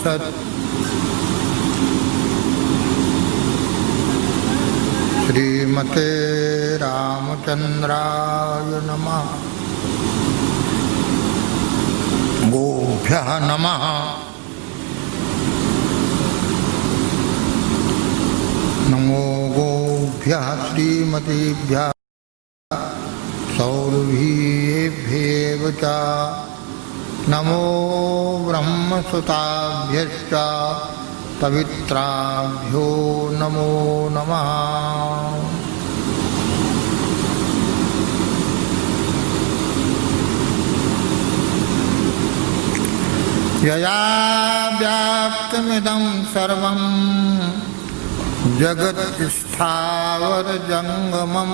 सत्। श्रीमते रामचंद्राय नमः। गोभ्यः नमः। नमो गोभ्यः श्रीमतीभ्यः सौरभीयेभ्येव च। नमो ब्रह्मसुताभ्यश्च पवित्राभ्यो नमो नमः। यया व्याप्तमिदं सर्वं जगत्स्थावरजङ्गमं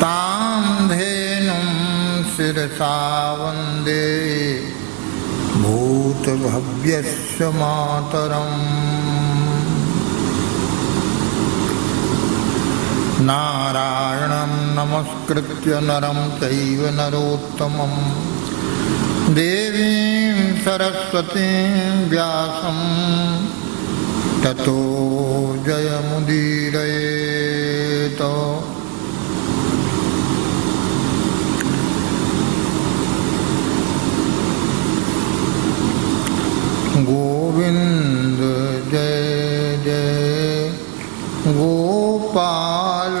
तां धेनुं शिरसा वन्दे भूतभव्यस्य मातरम्। नारायणं नमस्कृत्य नरं चैव नरोत्तमं देवीं सरस्वतीं व्यासं ततो जयमुदीरयेत्। गोविंद जय जय गोपाल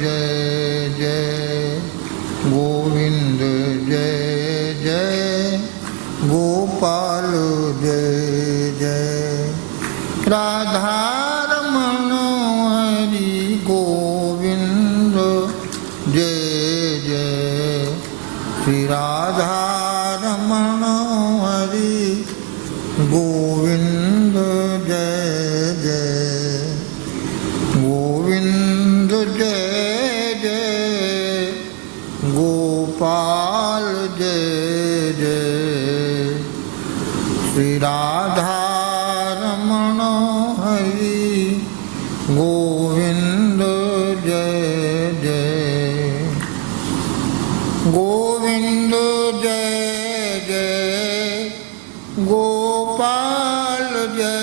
जय जय गोविंद जय जय गोपाल जय जय। राधारमण हरि गोविंद जय जय। श्री राधारमण हरि गोविंद जय जय गोविंद जय जय गोपाल जय जय। श्री राधारमण हरि गोविंद जय जय गोविंद जय जय गोपाल जय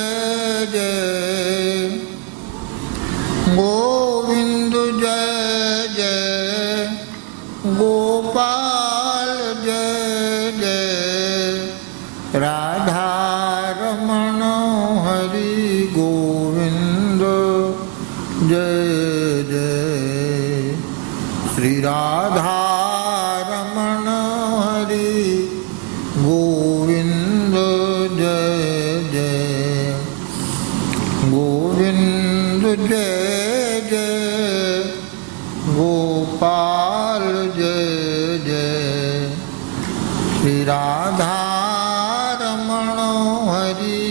जय गोविंद जय जय गोपाल जय जय। राधारमण हरि गोविंद जय जय। श्री राधारमण हरि गोविंद जय जय गोविंद जय जय गोपाल जय जय। श्री राधारमण हरि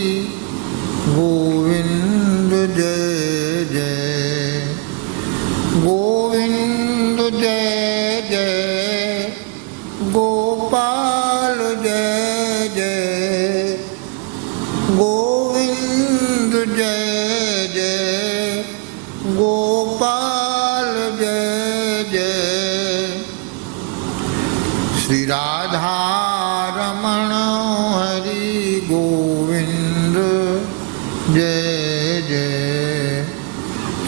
गोविंद जय जय गोविंद जय जय गोपाल जय जय गोविंद जय जय गोपाल जय जय। श्री राधारमण हरि गोविंद जय जय।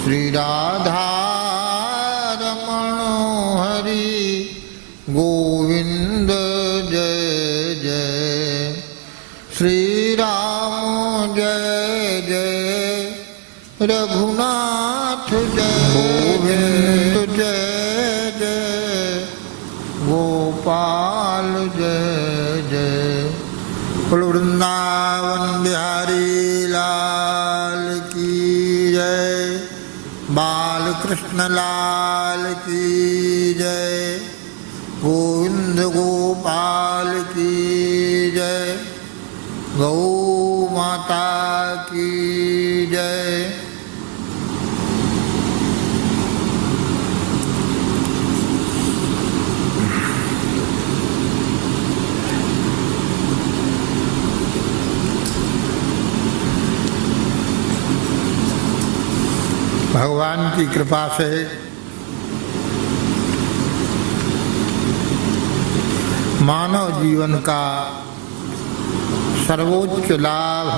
श्री राधारमण हरि गोविंद जय जय। श्री राम जय जय रघुनाथ जय गोविंद जय जय गोपाल जय जय। वृंदावन बिहारी लाल की जय। बाल कृष्ण लाल की जय। गोविंद गोपाल की जय। गौ माता की जय। भगवान की कृपा से मानव जीवन का सर्वोच्च लाभ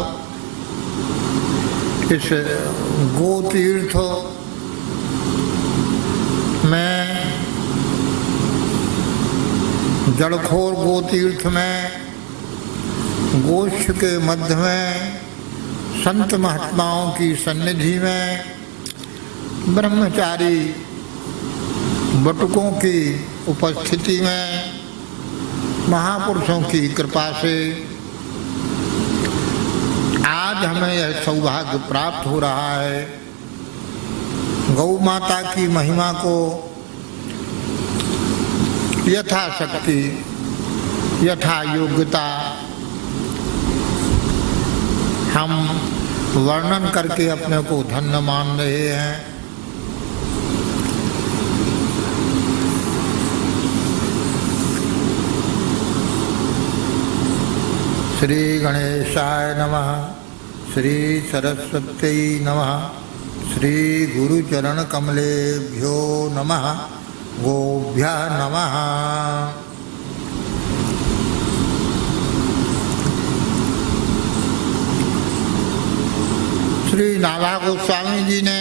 इस गोतीर्थ में, जड़खोर गोतीर्थ में, गोष्ठ के मध्य में, संत महात्माओं की सन्निधि में, ब्रह्मचारी बटुकों की उपस्थिति में, महापुरुषों की कृपा से आज हमें यह सौभाग्य प्राप्त हो रहा है। गौ माता की महिमा को यथाशक्ति, यथा योग्यता हम वर्णन करके अपने को धन्य मान रहे हैं। श्री गणेशाय नमः, श्री सरस्वत्यै नमः, श्री गुरुचरण कमलेभ्यो नमः, गोभ्यः नमः। श्री नाभा गोस्वामी जी ने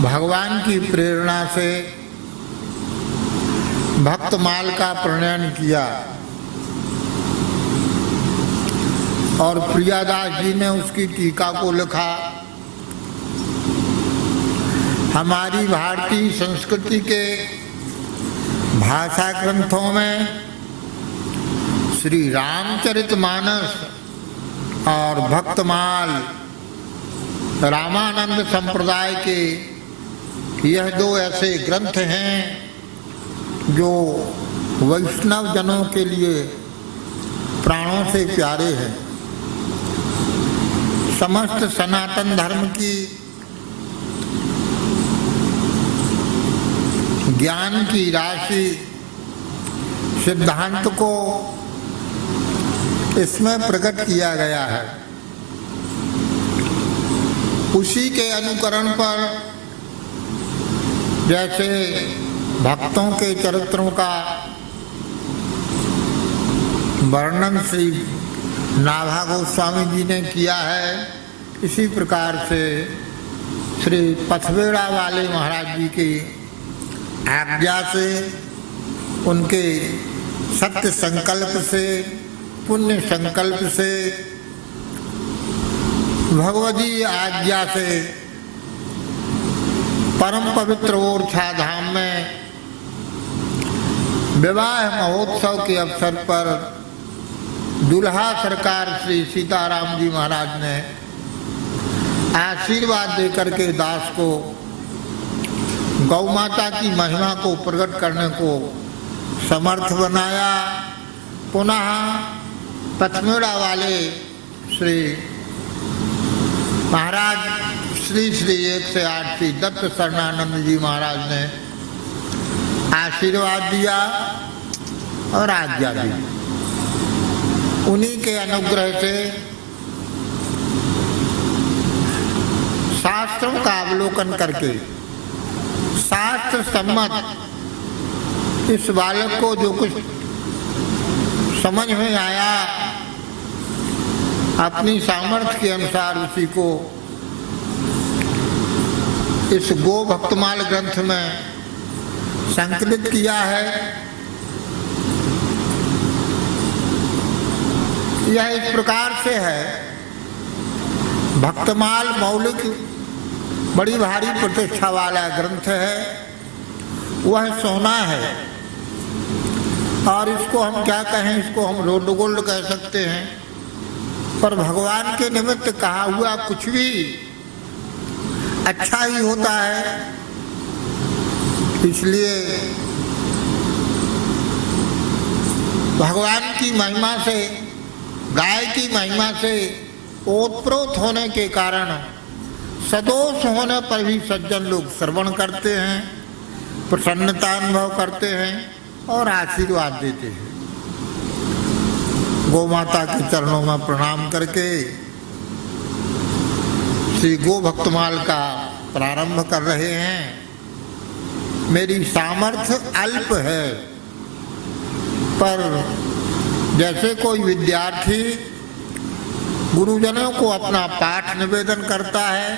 भगवान की प्रेरणा से भक्तमाल का प्रणयन किया और प्रियादास जी ने उसकी टीका को लिखा। हमारी भारतीय संस्कृति के भाषा ग्रंथों में श्री रामचरितमानस और भक्तमाल रामानंद संप्रदाय के यह दो ऐसे ग्रंथ हैं जो वैष्णव जनों के लिए प्राणों से प्यारे हैं। समस्त सनातन धर्म की ज्ञान की राशि सिद्धांत को इसमें प्रकट किया गया है। उसी के अनुकरण पर जैसे भक्तों के चरित्रों का वर्णन श्री नाभा गोस्वामी जी ने किया है, इसी प्रकार से श्री पथवेड़ा वाले महाराज जी की आज्ञा से, उनके सत्य संकल्प से, पुण्य संकल्प से, भगवती आज्ञा से परम पवित्र ओरछा धाम में विवाह महोत्सव के अवसर पर दुल्हा सरकार श्री सीताराम जी महाराज ने आशीर्वाद देकर के दास को गौ माता की महिमा को प्रकट करने को समर्थ बनाया। पुनः पथमेड़ा वाले श्री महाराज श्री 108 श्री दत्त शरणानंद जी महाराज ने आशीर्वाद दिया और आज्ञा दी। उन्हीं के अनुग्रह से शास्त्रों का अवलोकन करके शास्त्र सम्मत इस बालक को जो कुछ समझ में आया, अपनी सामर्थ्य के अनुसार उसी को इस गो भक्तमाल ग्रंथ में संकलित किया है। यह इस प्रकार से है, भक्तमाल मौलिक बड़ी भारी प्रतिष्ठा वाला ग्रंथ है, वह सोना है और इसको हम क्या कहें, इसको हम रोड गोल्ड कह सकते हैं, पर भगवान के निमित्त कहा हुआ कुछ भी अच्छा ही होता है। इसलिए भगवान की महिमा से, गाय की महिमा से ओतप्रोत होने के कारण सदोष होने पर भी सज्जन लोग श्रवण करते हैं, प्रसन्नता अनुभव करते हैं और आशीर्वाद देते हैं। गौ माता के चरणों में प्रणाम करके श्री गो भक्तमाल का प्रारंभ कर रहे हैं। मेरी सामर्थ्य अल्प है, पर जैसे कोई विद्यार्थी गुरुजनों को अपना पाठ निवेदन करता है,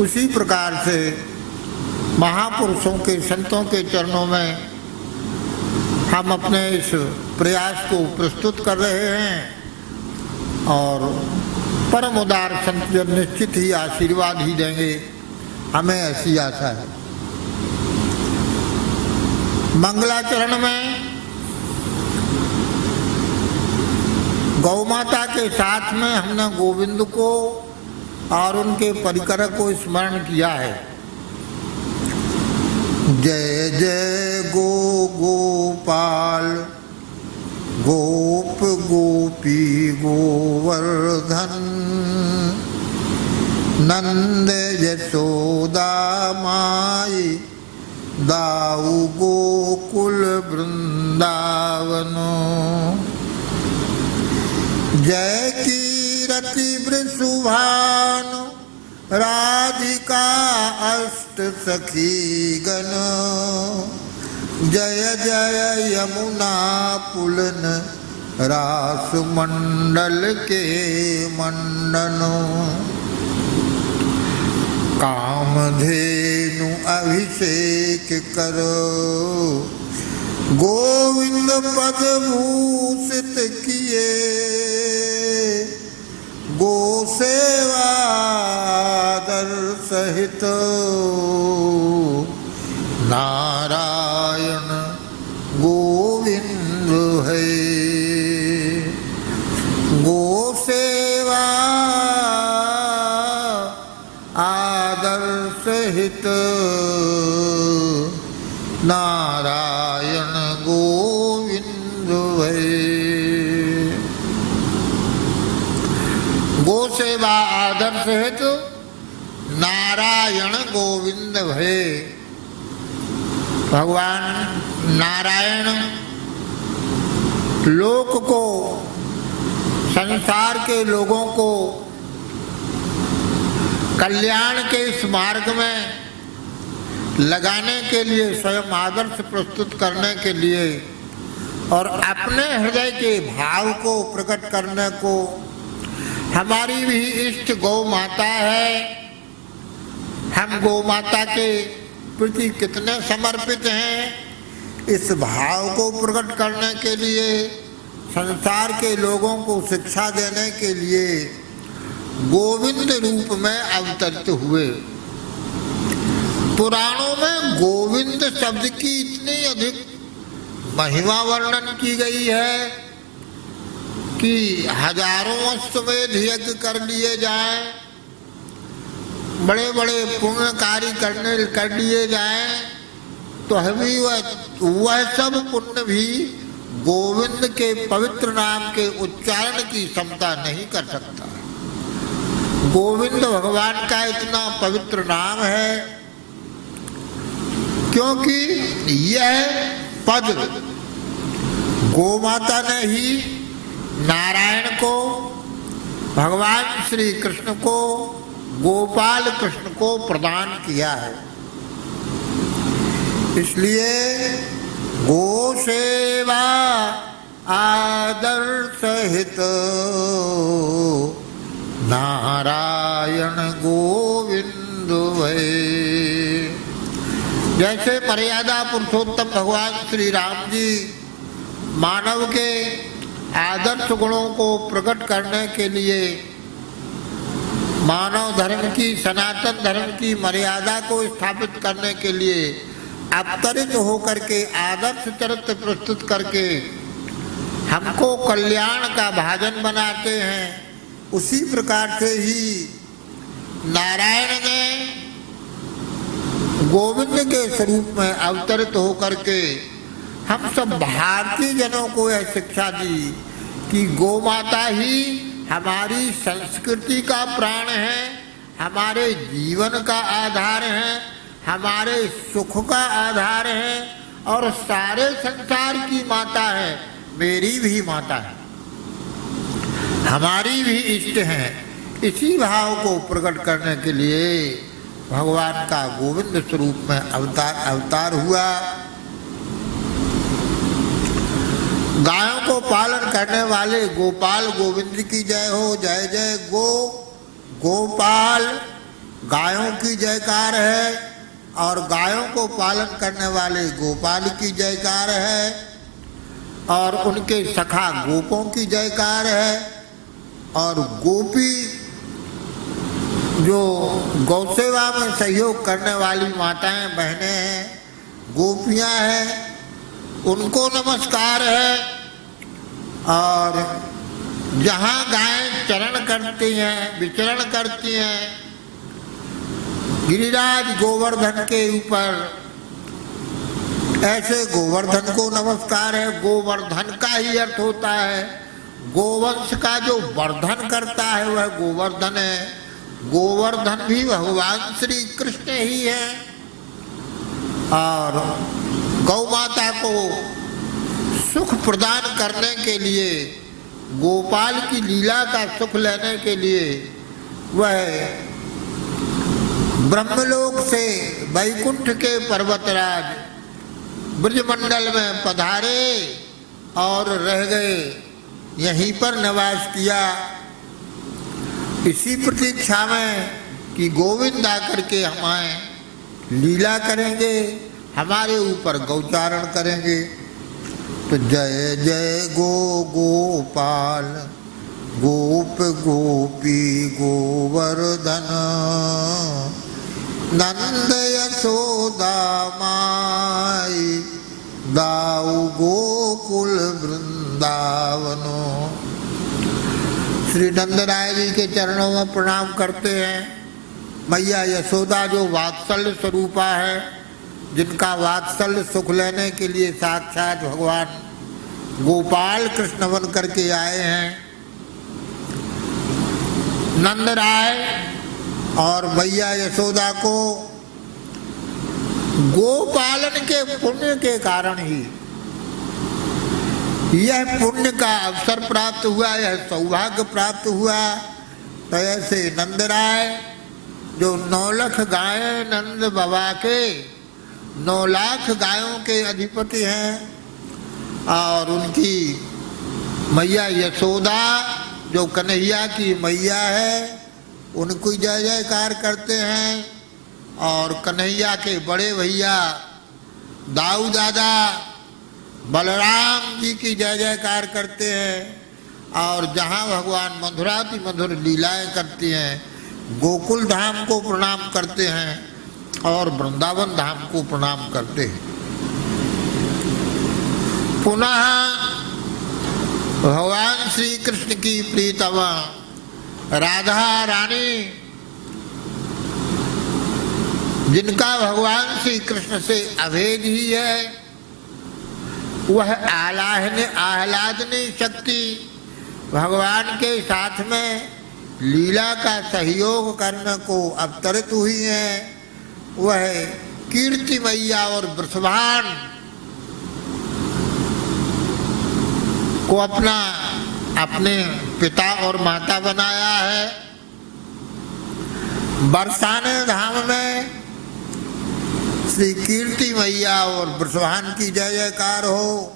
उसी प्रकार से महापुरुषों के, संतों के चरणों में हम अपने इस प्रयास को प्रस्तुत कर रहे हैं और परम उदार संत जन निश्चित ही आशीर्वाद ही देंगे, हमें ऐसी आशा है। मंगलाचरण में गौ माता के साथ में हमने गोविंद को और उनके परिकर को स्मरण किया है। जय जय गो गोपाल गोप गोपी गोवर्धन नंद यशोदा माई दाऊ गोकुल वृंदावनो। जय कीरति वृषभानु राधिका अष्ट सखी गण। जय जय यमुना पुलन रास मंडल के मंडनो। कामधेनु अभिषेक करो गोविंद पद भूषित किए। गो सेवा दर सहित नारायण गोविंद है। गो सेवा आदर सहित नारायण गोविंद है। गो सेवा आदर सहित नारायण गोविंद है। भगवान नारायण लोक को, संसार के लोगों को कल्याण के इस मार्ग में लगाने के लिए, स्वयं आदर्श प्रस्तुत करने के लिए और अपने हृदय के भाव को प्रकट करने को हमारी भी इष्ट गौ माता है। हम गौ माता के प्रति कितने समर्पित हैं, इस भाव को प्रकट करने के लिए, संसार के लोगों को शिक्षा देने के लिए गोविंद रूप में अवतरित हुए। पुराणों में गोविंद शब्द की इतनी अधिक महिमा वर्णन की गई है कि हजारों अश्वमेध यज्ञ कर लिए जाएं, बड़े बड़े पुण्य कार्य कर लिए जाएं, तो हमें वह सब पुण्य भी गोविंद के पवित्र नाम के उच्चारण की क्षमता नहीं कर सकता। गोविंद भगवान का इतना पवित्र नाम है क्योंकि यह पद गौ माता ने ही नारायण को, भगवान श्री कृष्ण को, गोपाल कृष्ण को प्रदान किया है। इसलिए गो सेवा आदर सहित नारायण गोविंद भय। जैसे मर्यादा पुरुषोत्तम भगवान श्री राम जी मानव के आदर्श गुणों को प्रकट करने के लिए मानव धर्म की, सनातन धर्म की मर्यादा को स्थापित करने के लिए अवतरित होकर के आदर्श चरित्र प्रस्तुत करके हमको कल्याण का भाजन बनाते हैं, उसी प्रकार से ही नारायण ने गोविंद के स्वरूप में अवतरित होकर के हम सब भारतीय जनों को यह शिक्षा दी कि गौ माता ही हमारी संस्कृति का प्राण है, हमारे जीवन का आधार है, हमारे सुख का आधार है और सारे संसार की माता है, मेरी भी माता है, हमारी भी इष्ट है। इसी भाव को प्रकट करने के लिए भगवान का गोविंद स्वरूप में अवतार हुआ। गायों को पालन करने वाले गोपाल गोविंद की जय हो। जय जय गोपाल, गायों की जयकार है। और गायों को पालन करने वाले गोपाल की जयकार है। और उनके सखा गोपों की जयकार है। और गोपी जो गौसेवा में सहयोग करने वाली माताएं बहनें हैं, गोपियां हैं, उनको नमस्कार है। और जहाँ गायें चरण करती हैं, विचरण करती हैं गिरिराज गोवर्धन के ऊपर, ऐसे गोवर्धन को नमस्कार है। गोवर्धन का ही अर्थ होता है गोवंश का जो वर्धन करता है वह गोवर्धन है। गोवर्धन भी भगवान श्री कृष्ण ही है। और गौ माता को सुख प्रदान करने के लिए, गोपाल की लीला का सुख लेने के लिए वह ब्रह्मलोक से वैकुंठ के पर्वतराज ब्रजमंडल में पधारे और रह गए, यहीं पर निवास किया। इसी प्रतीक्षा में कि गोविंद आकर के हमें लीला करेंगे, हमारे ऊपर गौचारण करेंगे। तो जय जय गोपाल, गोप गोपी गोवर्धन, नंद यशोदा माई, दाऊ गोकुल वृंदावनो। श्री नंदराय जी के चरणों में प्रणाम करते हैं। मैया यशोदा जो वात्सल्य स्वरूपा है, जिनका वात्सल्य सुख लेने के लिए साक्षात भगवान गोपाल कृष्ण बन करके आए हैं। नंदराय और मैया यशोदा को गोपालन के पुण्य के कारण ही यह पुण्य का अवसर प्राप्त हुआ, यह सौभाग्य प्राप्त हुआ। तो ऐसे नंदराय जो 9 लाख गायें नंद बाबा के 9 लाख गायों के अधिपति हैं, और उनकी मैया यशोदा जो कन्हैया की मैया है, उनको जय जयकार करते हैं। और कन्हैया के बड़े भैया दाऊ दादा बलराम जी की जय जयकार करते हैं। और जहाँ भगवान मधुराति मधुर लीलाएं करती हैं, गोकुल धाम को प्रणाम करते हैं और वृंदावन धाम को प्रणाम करते हैं। पुनः भगवान श्री कृष्ण की प्रीतमा राधा रानी, जिनका भगवान श्री कृष्ण से अभेद ही है, वह आह्लादनी शक्ति भगवान के साथ में लीला का सहयोग करने को अवतरित हुई है। वह कीर्ति मैया और वृषभान को अपने पिता और माता बनाया है। बरसाने धाम में श्री कीर्ति मैया और वृषभान की जय जयकार हो,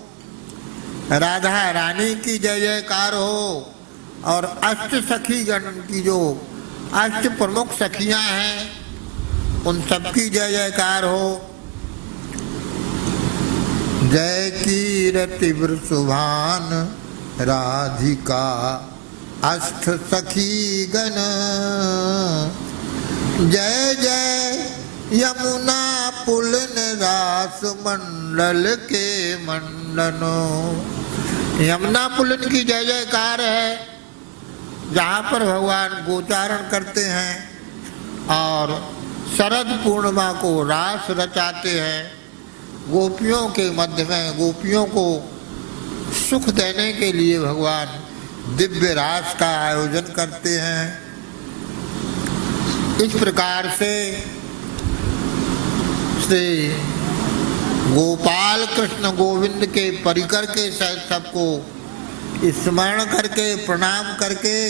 राधा रानी की जय जयकार हो, और अष्ट सखी गण की जो 8 प्रमुख सखियां हैं उन सबकी जय जयकार हो। जय कीरति वृषभान राधिका अष्ट सखी गण, जय जय यमुना पुलन रास मंडल के मंडनो। यमुना पुलन की जय जयकार है, जहाँ पर भगवान गोचारण करते हैं और शरद पूर्णिमा को रास रचाते हैं। गोपियों के मध्य में गोपियों को सुख देने के लिए भगवान दिव्य रास का आयोजन करते हैं। इस प्रकार से श्री गोपाल कृष्ण गोविंद के परिकर के सहित सबको स्मरण करके प्रणाम करके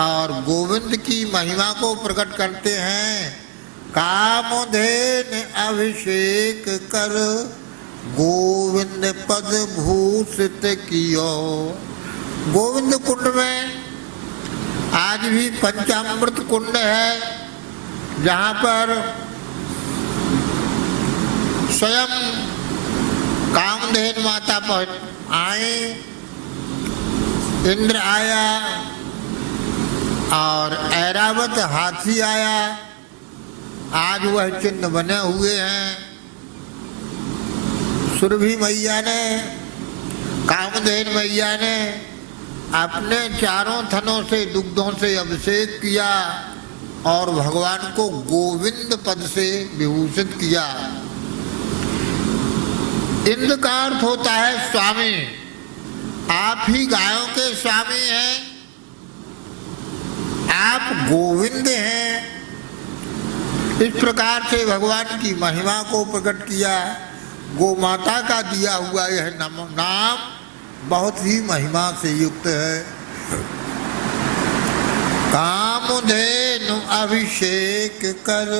और गोविंद की महिमा को प्रकट करते हैं। कामधेन अभिषेक कर गोविंद पद भूषित कियो। गोविंद कुंड में आज भी पंचामृत कुंड है, जहाँ पर स्वयं कामधेनु माता पर आए, इंद्र आया और ऐरावत हाथी आया। आज वह चिन्ह बने हुए हैं। सुरभि मैया ने, कामधेनु मैया ने अपने चारों थनों से, दुग्धों से अभिषेक किया और भगवान को गोविंद पद से विभूषित किया। इंद्र का अर्थ होता है स्वामी। आप ही गायों के स्वामी हैं, आप गोविंद हैं। इस प्रकार से भगवान की महिमा को प्रकट किया। गौ माता का दिया हुआ यह नाम बहुत ही महिमा से युक्त है। कामधेनु अभिषेक कर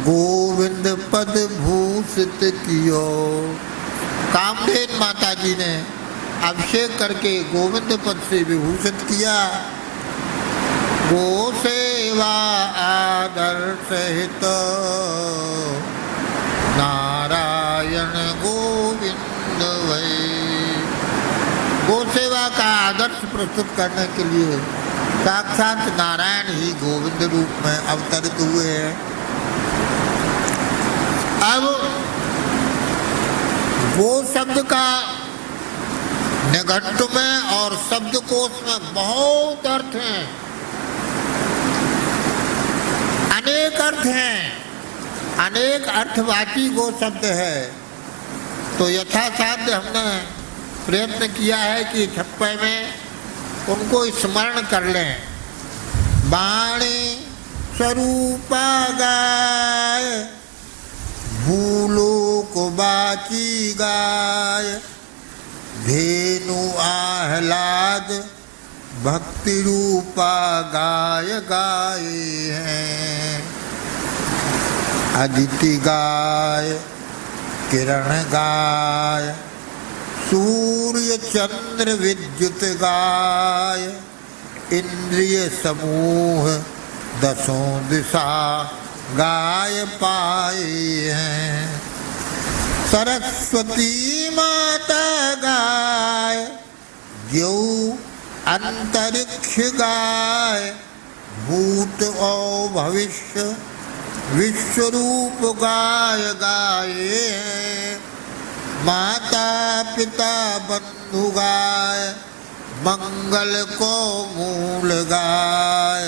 गोविंद पद भूषित कियो। कामधेनु माता जी ने अभिषेक करके गोविंद पद से विभूषित किया। गो सेवा आदर सहित नारायण गोविंद वै। गो सेवा का आदर्श प्रस्तुत करने के लिए साक्षात नारायण ही गोविंद रूप में अवतरित हुए हैं। अब गो शब्द का निघंटु में और शब्दकोश में बहुत अर्थ हैं, अनेक अर्थ हैं, अनेक अर्थवाची गो शब्द है। तो यथासाध्य हमने प्रयत्न किया है कि छप्पे में उनको स्मरण कर लें। वाणी स्वरूपा गाय, भूलोक बाची गाय, धेनु आह्लाद भक्ति रूपा गाय गाये हैं। अदिति गाय, किरण गाय, सूर्य चंद्र विद्युत गाय, इंद्रिय समूह दसों दिशा गाय पाए हैं। सरस्वती माता गाय, द्यौ अंतरिक्ष गाय, भूत और भविष्य विश्वरूप गाय गाये हैं। माता पिता बंधु गाय, मंगल को मूल गाय,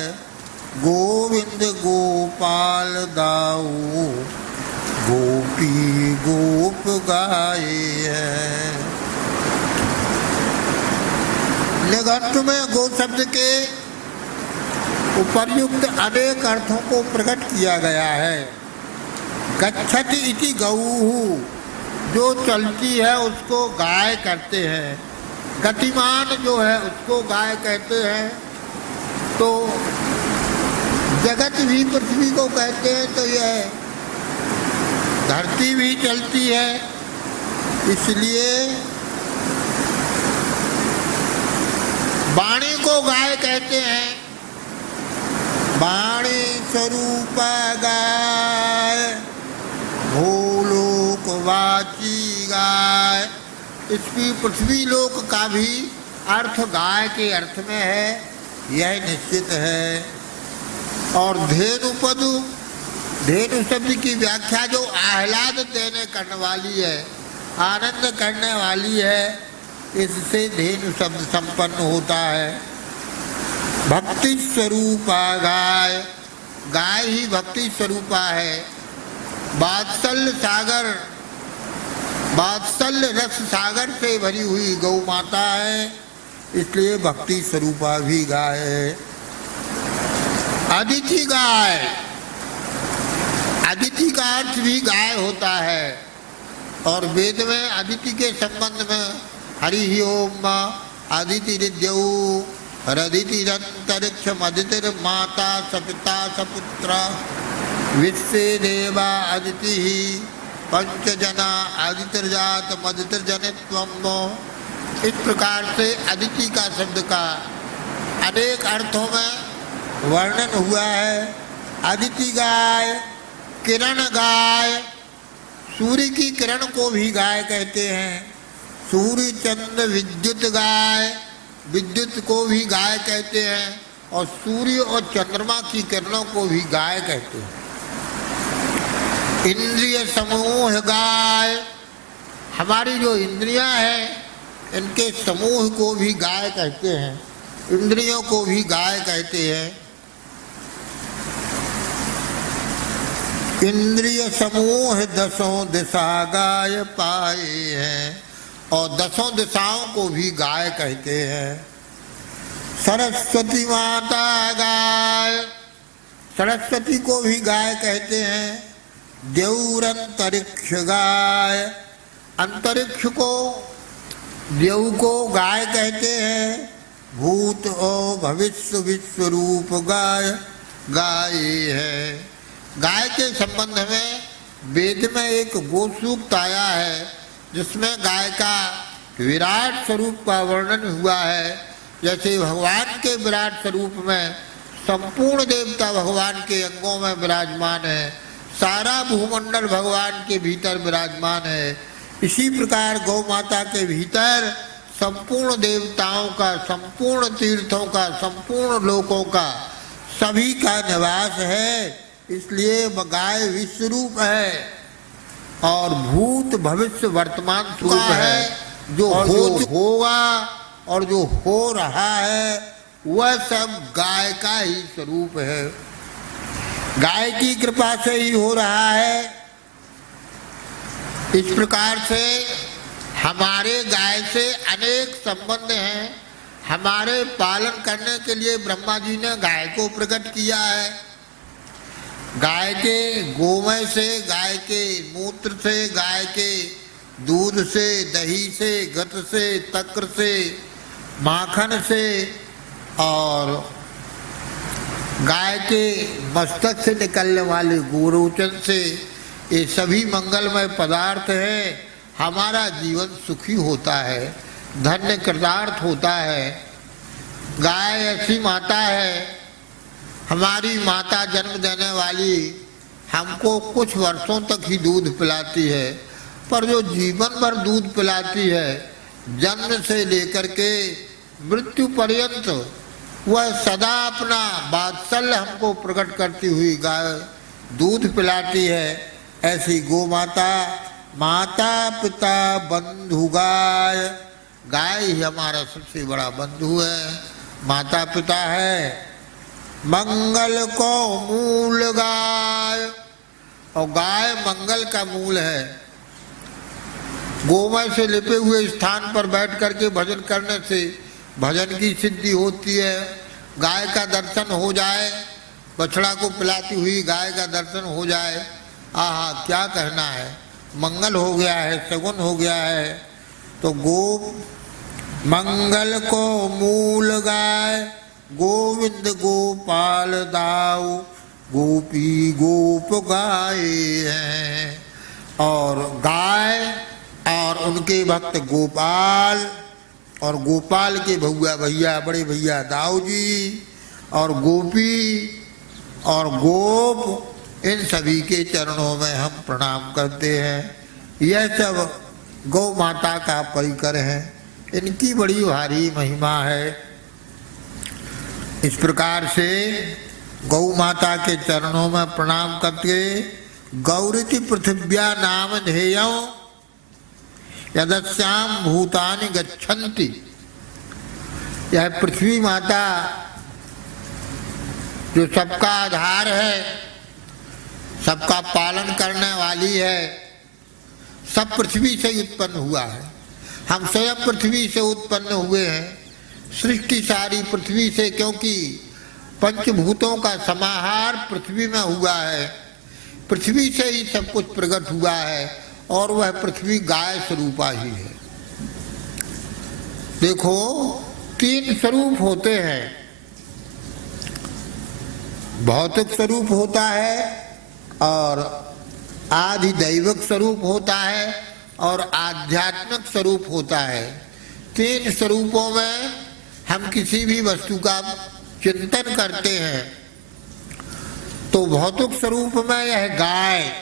गोविंद गोपाल दाऊ, गोपी गोप गाये है। निघंटु में गो शब्द के उपर्युक्त अनेक अर्थों को प्रकट किया गया है। गच्छति इति गौः, जो चलती है उसको गाय कहते हैं। गतिमान जो है उसको गाय कहते हैं। तो जगत भी पृथ्वी को कहते हैं। तो यह धरती भी चलती है, इसलिए वाणी को गाय कहते हैं। वाणी स्वरूपा गाय, भूलोक वाची गाय। इसकी पृथ्वी लोक का भी अर्थ गाय के अर्थ में है, यह निश्चित है। और धेनु पद, धेनु शब्द की व्याख्या जो आह्लाद देने करने वाली है, आनंद करने वाली है, इससे धेनु शब्द संपन्न होता है। भक्ति स्वरूपा गाय, गाय ही भक्ति स्वरूपा है। वात्सल्य सागर, वात्सल्य रस सागर से भरी हुई गौ माता है, इसलिए भक्ति स्वरूपा भी गाय है। अदिति गाय, अदिति का अर्थ भी गाय होता है। और वेद में अदिति के संबंध में हरि ओम अदिति रिद्यौ रदितिरंतरिक्षम अदितिर माता सपिता सपुत्र विश्वे देवा अदिति पंचजना आदित्यजात मदित्यजनित्वम। इस प्रकार से अदिति का शब्द का अनेक अर्थों में वर्णन हुआ है। अदिति गाय, किरण गाय, सूर्य की किरण को भी गाय कहते हैं। सूर्य चंद्र विद्युत गाय, विद्युत को भी गाय कहते हैं। और सूर्य और चंद्रमा की किरणों को भी गाय कहते हैं। इंद्रिय समूह गाय, हमारी जो इंद्रियां हैं इनके समूह को भी गाय कहते हैं। इंद्रियों को भी गाय कहते हैं। इंद्रिय समूह दसों दिशा गाय पाए हैं, और दसों दिशाओं को भी गाय कहते हैं। सरस्वती माता गाय, सरस्वती को भी गाय कहते हैं। देवरंतरिक्ष गाय, अंतरिक्ष को देव को गाय कहते हैं। भूत और भविष्य विश्व रूप गाय गाय है। गाय के संबंध में वेद में एक गोसूक्त आया है जिसमें गाय का विराट स्वरूप का वर्णन हुआ है। जैसे भगवान के विराट स्वरूप में संपूर्ण देवता भगवान के अंगों में विराजमान है, सारा भूमंडल भगवान के भीतर विराजमान है। इसी प्रकार गौ माता के भीतर संपूर्ण देवताओं का, संपूर्ण तीर्थों का, संपूर्ण लोकों का, सभी का निवास है। इसलिए गाय विश्व रूप है और भूत भविष्य वर्तमान स्वरूप है। जो होगा और जो हो रहा है वह सब गाय का ही स्वरूप है। गाय की कृपा से ही हो रहा है। इस प्रकार से हमारे गाय से अनेक संबंध हैं। हमारे पालन करने के लिए ब्रह्मा जी ने गाय को प्रकट किया है। गाय के गोमय से, गाय के मूत्र से, गाय के दूध से, दही से, गत से, तक्र से, माखन से और गाय के मस्तक से निकलने वाले गोरोचन से, ये सभी मंगलमय पदार्थ हैं। हमारा जीवन सुखी होता है, धन्य कृतार्थ होता है। गाय ऐसी माता है, हमारी माता जन्म देने वाली हमको कुछ वर्षों तक ही दूध पिलाती है, पर जो जीवन भर दूध पिलाती है, जन्म से लेकर के मृत्यु पर्यंत वह सदा अपना वात्सल्य हमको प्रकट करती हुई गाय दूध पिलाती है। ऐसी गो माता, माता पिता बंधु गाय, गाय ही हमारा सबसे बड़ा बंधु है, माता पिता है। मंगल को मूल गाय, और गाय मंगल का मूल है। गोमय से लिपे हुए स्थान पर बैठ करके भजन करने से भजन की सिद्धि होती है। गाय का दर्शन हो जाए, बछड़ा को पिलाती हुई गाय का दर्शन हो जाए, आहा क्या कहना है, मंगल हो गया है, सगुन हो गया है। तो गो मंगल को मूल गाय, गोविंद गोपाल दाऊ, गोपी गोप गाय हैं। और गाय और उनके भक्त गोपाल, और गोपाल के भैया भैया बड़े भैया दाऊ जी, और गोपी और गोप, इन सभी के चरणों में हम प्रणाम करते हैं। यह सब गौ माता का परिकर है, इनकी बड़ी भारी महिमा है। इस प्रकार से गौ माता के चरणों में प्रणाम करके गौरिति पृथिव्या नाम ध्येयं यदस्याम भूतानि गच्छन्ति, यह पृथ्वी माता जो सबका आधार है, सबका पालन करने वाली है, सब पृथ्वी से उत्पन्न हुआ है। हम स्वयं पृथ्वी से उत्पन्न हुए हैं। सृष्टि सारी पृथ्वी से, क्योंकि पंचभूतों का समाहार पृथ्वी में हुआ है। पृथ्वी से ही सब कुछ प्रकट हुआ है, और वह पृथ्वी गाय स्वरूपा ही है। देखो, तीन स्वरूप होते हैं। भौतिक स्वरूप होता है, और आधिदैविक स्वरूप होता है और आध्यात्मिक स्वरूप होता है। तीन स्वरूपों में हम किसी भी वस्तु का चिंतन करते हैं। तो भौतिक स्वरूप में यह गाय,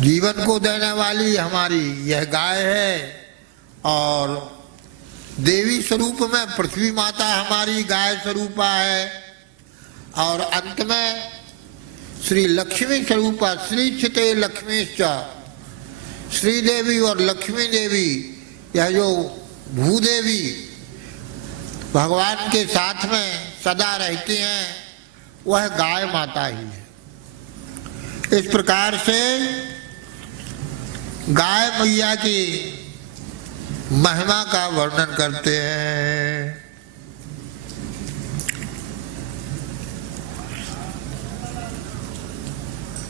जीवन को देने वाली हमारी यह गाय है, और देवी स्वरूप में पृथ्वी माता हमारी गाय स्वरूपा है, और अंत में श्री लक्ष्मी स्वरूपा श्री चिते लक्ष्मीश्च, श्री देवी और लक्ष्मी देवी, यह जो भूदेवी भगवान के साथ में सदा रहती हैं, वह गाय माता ही है। इस प्रकार से गाय मैया की महिमा का वर्णन करते हैं।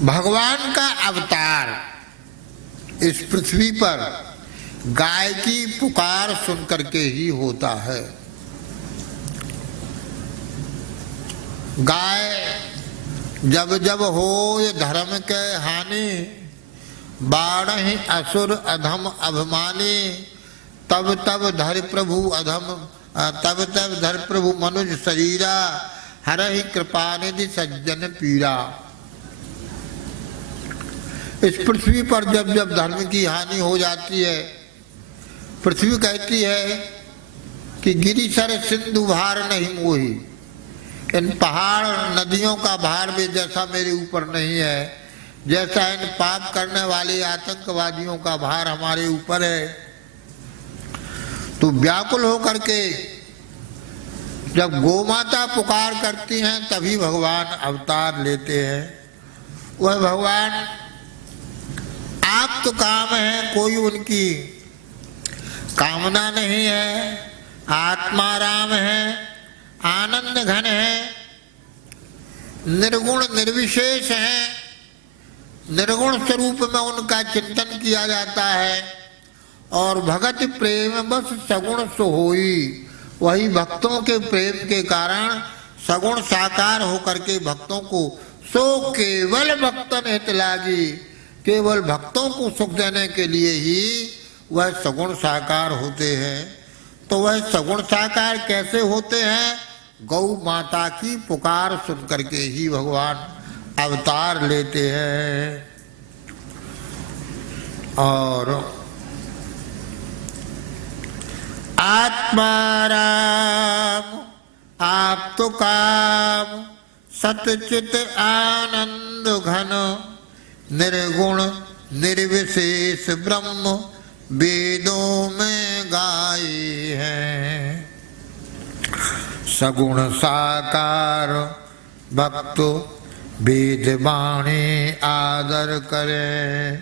भगवान का अवतार इस पृथ्वी पर गाय की पुकार सुन करके ही होता है। गाय जब जब हो ये धर्म के हानि, बाढ़हि असुर अधम अभिमानी, तब तब धर प्रभु अधम तब तब धर प्रभु मनुज शरीरा, हरहि कृपा निधि सज्जन पीरा। इस पृथ्वी पर जब जब धर्म की हानि हो जाती है, पृथ्वी कहती है कि गिरि सर सिंधु भार नहीं मोही, इन पहाड़ नदियों का भार भी जैसा मेरे ऊपर नहीं है, जैसा इन पाप करने वाले आतंकवादियों का भार हमारे ऊपर है। तो व्याकुल होकर के जब गोमाता पुकार करती हैं तभी भगवान अवतार लेते हैं। वह भगवान आप तो काम है, कोई उनकी कामना नहीं है, आत्मा राम है, आनंद घन है, निर्गुण निर्विशेष है। निर्गुण स्वरूप में उनका चिंतन किया जाता है, और भगत प्रेम बस सगुण सो होई, वही भक्तों के प्रेम के कारण सगुण साकार होकर के भक्तों को सो केवल भक्तन हित लागी, केवल भक्तों को सुख देने के लिए ही वह सगुण साकार होते हैं। तो वह सगुण साकार कैसे होते हैं? गौ माता की पुकार सुन करके ही भगवान अवतार लेते हैं। और आत्मा राम आप तो काम, सतचित आनंद घन, निर्गुण निर्विशेष ब्रह्म वेदों में गाये हैं। सगुण साकार भक्त वेद वाणी आदर करे,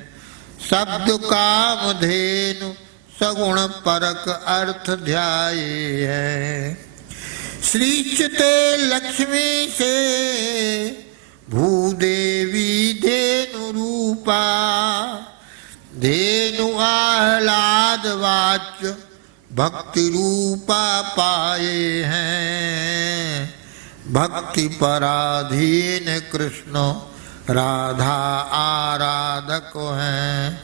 शब्द काम धेनु सगुण परक अर्थ ध्याये है। श्री चिते लक्ष्मी से भूदेवी धेनु रूपा, धेनु आह्लाद वाच्य भक्ति रूपा पाए हैं। भक्ति पराधीन कृष्ण राधा आराधक हैं,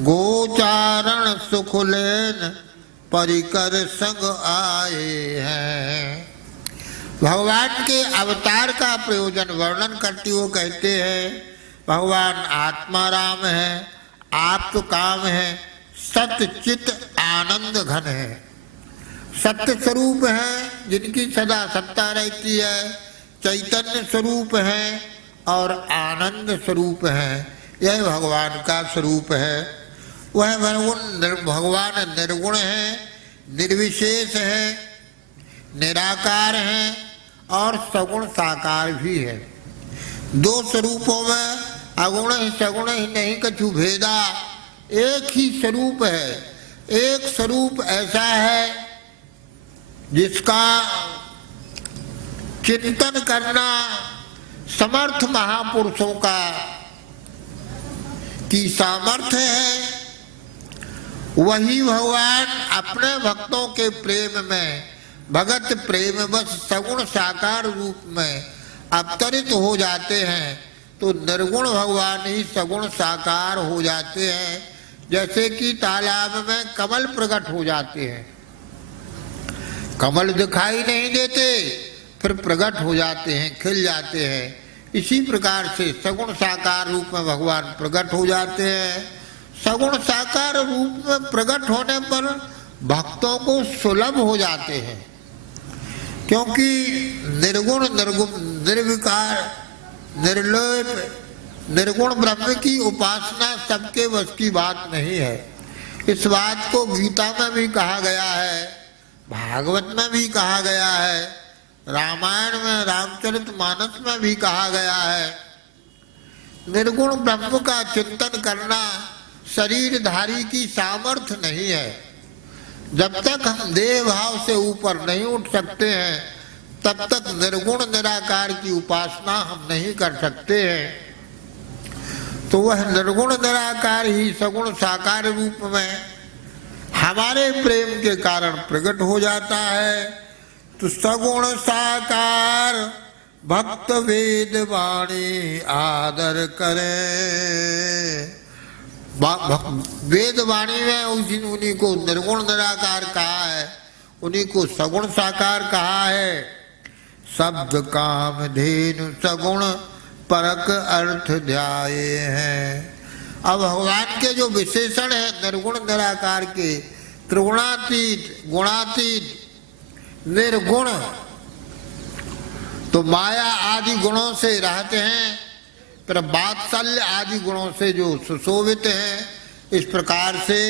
गोचारण सुख लेन परिकर संग आए हैं। भगवान के अवतार का प्रयोजन वर्णन करते हुए कहते हैं, भगवान आत्मा राम है, आप तो काम है, सत्य चित आनंद घन है। सत्य स्वरूप है जिनकी सदा सत्ता रहती है, चैतन्य स्वरूप है और आनंद स्वरूप है। यह भगवान का स्वरूप है। वह भगवान निर्गुण है, निर्विशेष है, निराकार है और सगुण साकार भी है। दो स्वरूपों में अगुण ही सगुण ही नहीं कछु भेदा, एक ही स्वरूप है। एक स्वरूप ऐसा है जिसका चिंतन करना समर्थ महापुरुषों का की सामर्थ्य है। वही भगवान अपने भक्तों के प्रेम में, भगत प्रेम बस सगुण साकार रूप में अवतरित हो जाते हैं। तो निर्गुण भगवान ही सगुण साकार हो जाते हैं। जैसे कि तालाब में कमल प्रकट हो जाते हैं, कमल दिखाई नहीं देते फिर प्रकट हो जाते हैं, खिल जाते हैं। इसी प्रकार से सगुण साकार रूप में भगवान प्रकट हो जाते हैं। सगुण साकार रूप में प्रकट होने पर भक्तों को सुलभ हो जाते हैं, क्योंकि निर्गुण निर्विकार निर्लोप निर्गुण ब्रह्म की उपासना सबके बस की बात नहीं है। इस बात को गीता में भी कहा गया है, भागवत में भी कहा गया है, रामायण में रामचरितमानस में भी कहा गया है। निर्गुण ब्रह्म का चिंतन करना शरीरधारी की सामर्थ्य नहीं है। जब तक हम देह भाव से ऊपर नहीं उठ सकते हैं तब तक निर्गुण निराकार की उपासना हम नहीं कर सकते हैं। तो वह निर्गुण निराकार ही सगुण साकार रूप में हमारे प्रेम के कारण प्रकट हो जाता है। तो सगुण साकार भक्त वेद वाणी आदर करे। वेद वाणी में उन्हीं को निर्गुण निराकार कहा है, उन्हीं को सगुण साकार कहा है। शब्द काम धेनु सगुण परक अर्थ ध्याये हैं। अब भगवान के जो विशेषण है निर्गुण निराकार के, त्रिगुणातीत, गुणातीत, निर्गुण, तो माया आदि गुणों से रहते हैं, पर वात्सल्य आदि गुणों से जो सुशोभित हैं। इस प्रकार से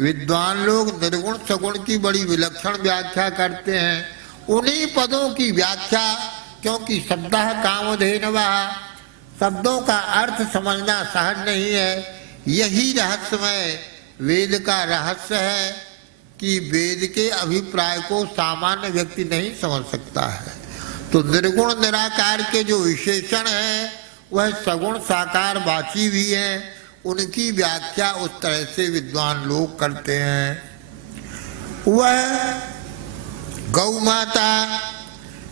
विद्वान लोग निर्गुण सगुण की बड़ी विलक्षण व्याख्या करते हैं। उन्हीं पदों की व्याख्या, क्योंकि शब्दः कामधेनवः, शब्दों का अर्थ समझना सहज नहीं है। यही रहस्यमय वेद का रहस्य है कि वेद के अभिप्राय को सामान्य व्यक्ति नहीं समझ सकता है। तो निर्गुण निराकार के जो विशेषण है वह सगुण साकार वाची भी है, उनकी व्याख्या उस तरह से विद्वान लोग करते हैं। वह गौ माता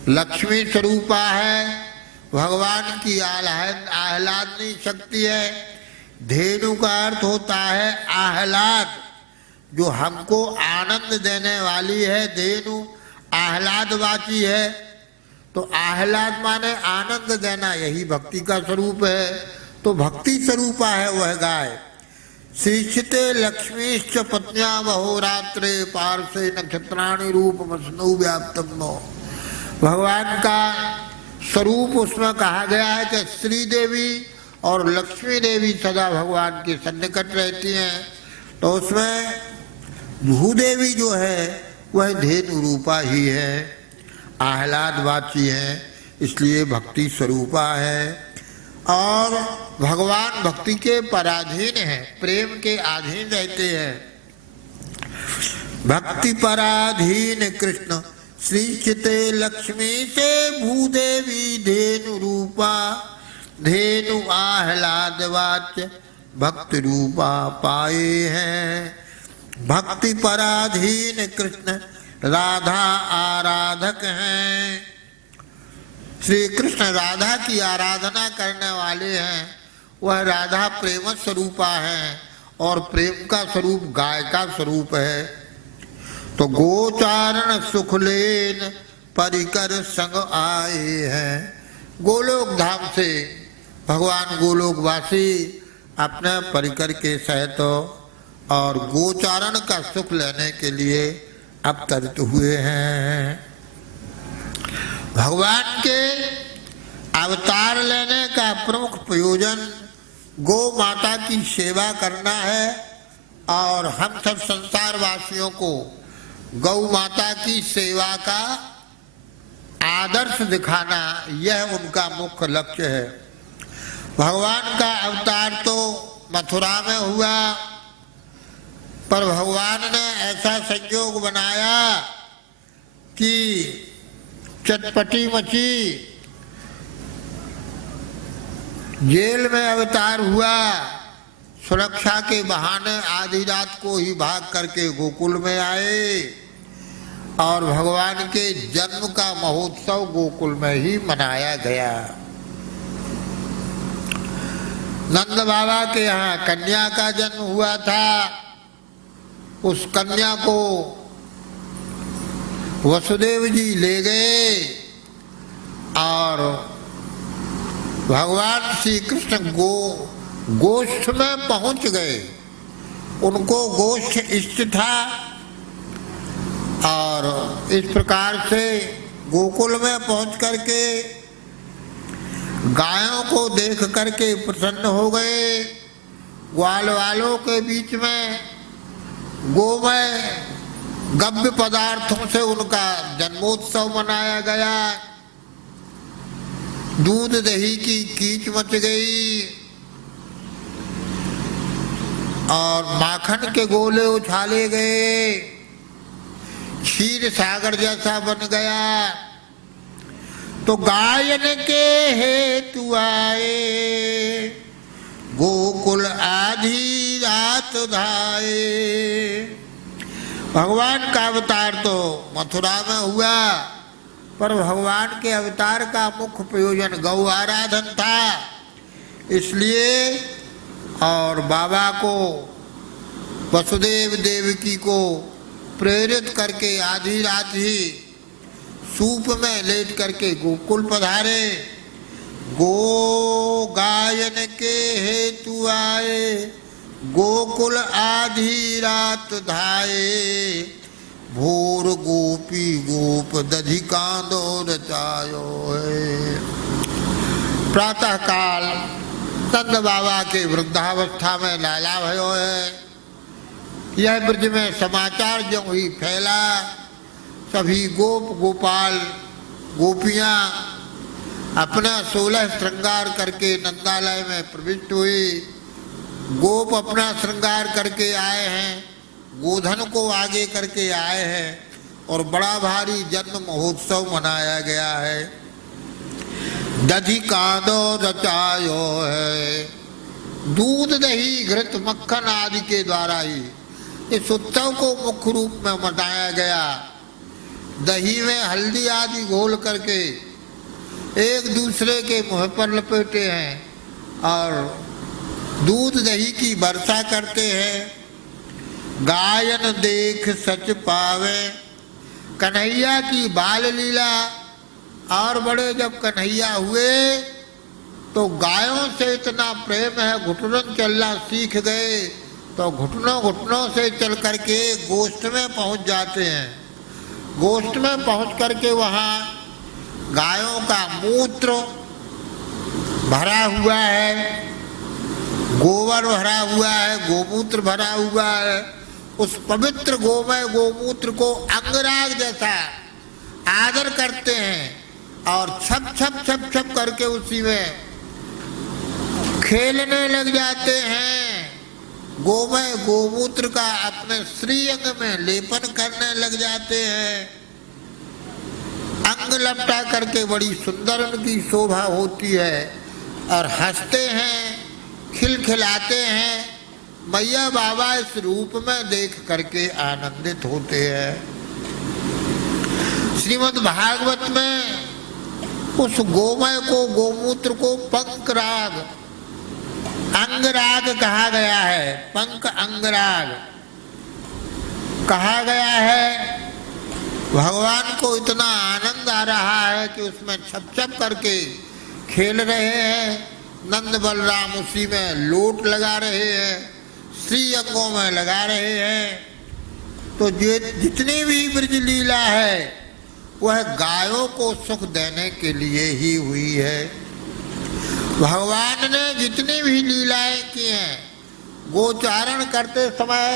लक्ष्मी स्वरूपा है, भगवान की आह्लादनी शक्ति है। धेनु का अर्थ होता है आह्लाद, जो हमको आनंद देने वाली है। धेनु आह्लादवाची है, तो आह्लाद माने आनंद देना, यही भक्ति का स्वरूप है। तो भक्ति स्वरूपा है वह गाय। श्रीक्षिते लक्ष्मीश्च पत्न्या बहोरात्रे पार्श्वे नक्षत्राणि रूप मसनौ व्याप्तम नो। भगवान का स्वरूप उसमें कहा गया है कि श्री देवी और लक्ष्मी देवी सदा भगवान के सन्निकट रहती हैं। तो उसमें भूदेवी जो है वह धेनु रूपा ही है, आह्लादवाची है, इसलिए भक्ति स्वरूपा है। और भगवान भक्ति के पराधीन है, प्रेम के अधीन रहते हैं। भक्ति पराधीन कृष्ण श्रीचिते लक्ष्मी से भूदेवी धेनु रूपा। धेनु आह्लादवाच्य भक्ति रूपा पाए हैं। भक्ति पराधीन कृष्ण राधा आराधक हैं। श्री कृष्ण राधा की आराधना करने वाले हैं। वह राधा प्रेम स्वरूपा है और प्रेम का स्वरूप गाय का स्वरूप है। तो गोचारण सुखलेन परिकर संग आए हैं। गोलोक धाम से भगवान गोलोकवासी अपने परिकर के सहित और गोचारण का सुख लेने के लिए अवतरित हुए हैं। भगवान के अवतार लेने का प्रमुख प्रयोजन गौ माता की सेवा करना है और हम सब संसार वासियों को गौ माता की सेवा का आदर्श दिखाना, यह उनका मुख्य लक्ष्य है। भगवान का अवतार तो मथुरा में हुआ, पर भगवान ने ऐसा संयोग बनाया कि चटपटी मची, जेल में अवतार हुआ। सुरक्षा के बहाने आधी रात को ही भाग करके गोकुल में आए और भगवान के जन्म का महोत्सव गोकुल में ही मनाया गया। नंद बाबा के यहाँ कन्या का जन्म हुआ था। उस कन्या को वसुदेव जी ले गए और भगवान श्री कृष्ण गोष्ठ में पहुंच गए। उनको गोष्ठ इष्ट था और इस प्रकार से गोकुल में पहुंच करके गायों को देख करके प्रसन्न हो गए। ग्वाल वालों के बीच में गोमय गव्य पदार्थों से उनका जन्मोत्सव मनाया गया। दूध दही की कीच मच गई और माखन के गोले उछाले गए। क्षीर सागर जैसा बन गया। तो गायन के हेतु आए, गोकुल आधी रात धाए। भगवान का अवतार तो मथुरा में हुआ, पर भगवान के अवतार का मुख्य प्रयोजन गौ आराधन था। इसलिए और बाबा को वसुदेव देवकी को प्रेरित करके आधी रात ही सूप में लेट करके गोकुल पधारे। गो गायन के हेतु आए, गोकुल आधी रात धाये। भोर गोपी गोप दधि कांदो रचायो है। प्रातः काल नंद बाबा के वृद्धावस्था में लाला भयो है। यह ब्रज में समाचार जो ही फैला, सभी गोप गोपाल गोपियां अपना 16 श्रृंगार करके नंदालय में प्रविष्ट हुई। गोप अपना श्रृंगार करके आए हैं, गोधन को आगे करके आए हैं और बड़ा भारी जन्म महोत्सव मनाया गया है। दधि कांदो रचायो है। दूध दही घृत मक्खन आदि के द्वारा ही इस उत्सव को मुख्य रूप में मनाया गया। दही में हल्दी आदि घोल करके एक दूसरे के मुंह पर लपेटे हैं और दूध दही की वर्षा करते हैं। गायन देख सच पावे, कन्हैया की बाल लीला। और बड़े जब कन्हैया हुए तो गायों से इतना प्रेम है, घुटनों चलना सीख गए तो घुटनों घुटनों से चल करके गोष्ठ में पहुंच जाते हैं। गोष्ठ में पहुंच करके वहाँ गायों का मूत्र भरा हुआ है, गोबर भरा हुआ है, गोमूत्र भरा हुआ है। उस पवित्र गोमय गोमूत्र को अंगराग जैसा आदर करते हैं और छप छप छप छप करके उसी में खेलने लग जाते हैं। गोमय गोमूत्र का अपने श्रीअंग में लेपन करने लग जाते हैं। अंग लपटा करके बड़ी सुंदर उनकी शोभा होती है और हंसते हैं, खिलखिलाते हैं। मैया बाबा इस रूप में देख करके आनंदित होते हैं। श्रीमद् भागवत में उस गोमय को गोमूत्र को पंकराग अंगराग कहा गया है। पंक अंगराग कहा गया है। भगवान को इतना आनंद आ रहा है कि उसमें छप छप करके खेल रहे हैं। नंद बलराम उसी में लोट लगा रहे हैं, श्री अंगों में लगा रहे हैं। तो जितनी भी ब्रज लीला है वह गायों को सुख देने के लिए ही हुई है। भगवान ने जितनी भी लीलाएं की हैं, गोचारण करते समय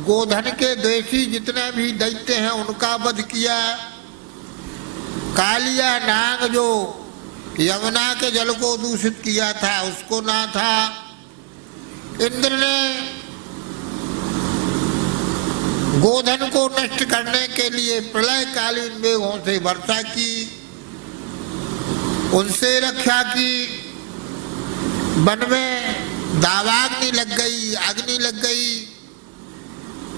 गोधन के द्वेषी जितने भी दैत्य हैं उनका वध किया। कालिया नाग जो यमुना के जल को दूषित किया था उसको ना था। इंद्र ने गोधन को नष्ट करने के लिए प्रलयकालीन मेघों से वर्षा की, उनसे रक्षा की। वन में दावाग्नि लग गई, अग्नि लग गई।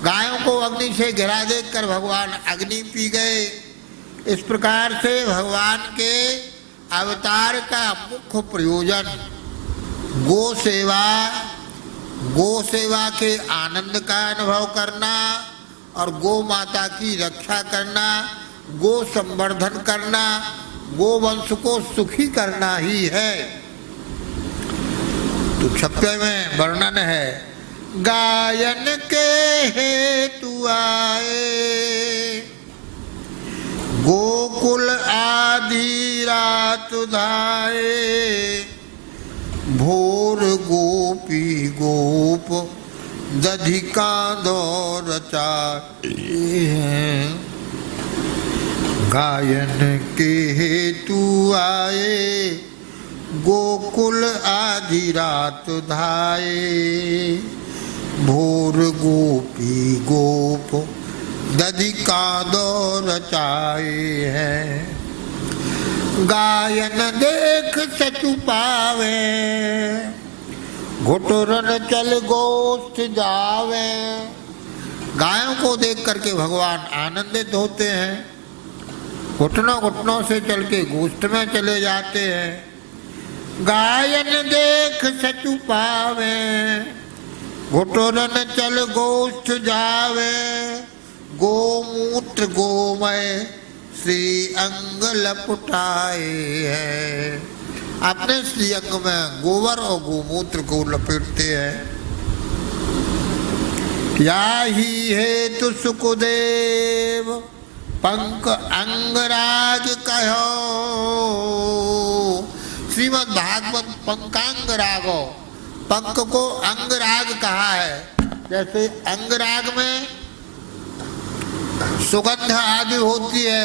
गायों को अग्नि से घिरा देखकर भगवान अग्नि पी गए। इस प्रकार से भगवान के अवतार का मुख्य प्रयोजन गो सेवा के आनंद का अनुभव करना और गो माता की रक्षा करना, गो संवर्धन करना, गो वंश को सुखी करना ही है। तो 56 में वर्णन है, गायन के हेतु आए गोकुल आधी रात धाये, भोर गोपी गोप दधिका दौर रचाए। गायन के हेतु आए गोकुल आधी रात धाये, भोर गोपी गोप दधिका दौर रचाए हैं। गायन देख सचु पावे घुटुरन चल गोष्ठ जावे। गायों को देख करके भगवान आनंदित होते हैं, घुटनों घुटनों से चल के गोष्ठ में चले जाते हैं। गायन देख सचु पावे घुटुरन चल गोष्ठ जावे, गोमूत्र गोमय श्री अंग लपटाए है। अपने श्री अंग में गोबर और गोमूत्र को लपेटते हैं। या ही हेतु सुखदेव पंक अंगराग कहो। श्रीमद् भागवत पंकांग रागो, पंक को अंगराग कहा है। जैसे अंगराग में सुगंध आदि होती है,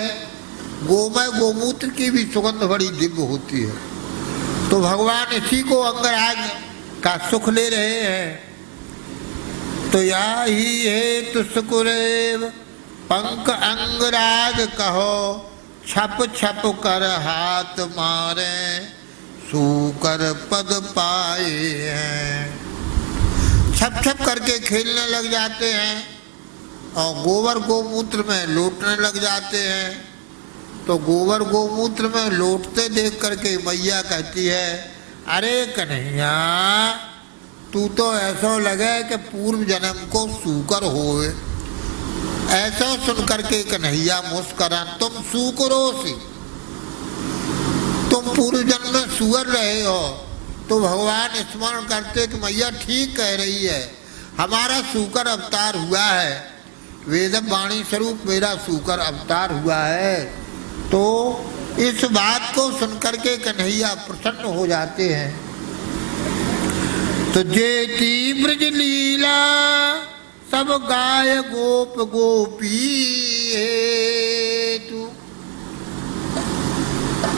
गोमय गोमूत्र की भी सुगंध बड़ी दिव्य होती है। तो भगवान इसी को अंगराग का सुख ले रहे हैं। तो या ही हेतु सुखदेव पंक अंगराग कहो, छप छप कर हाथ मारे सूकर पद पाए हैं। छप छप करके खेलने लग जाते हैं और गोबर गोमूत्र में लौटने लग जाते हैं। तो गोबर गोमूत्र में लौटते देख करके मैया कहती है, अरे कन्हैया तू तो ऐसा लगे कि पूर्व जन्म को सूकर होए। ऐसा सुन करके कन्हैया मुस्कुरा, तुम सूकरोसी, तुम पूर्व जन्म में सुअर रहे हो। तो भगवान स्मरण करते कि मैया ठीक कह रही है, हमारा सूकर अवतार हुआ है, वेद वाणी स्वरूप मेरा सूकर अवतार हुआ है। तो इस बात को सुनकर के कन्हैया प्रसन्न हो जाते हैं। तो जेती ब्रज लीला सब गाय गोप गोपी हेतु।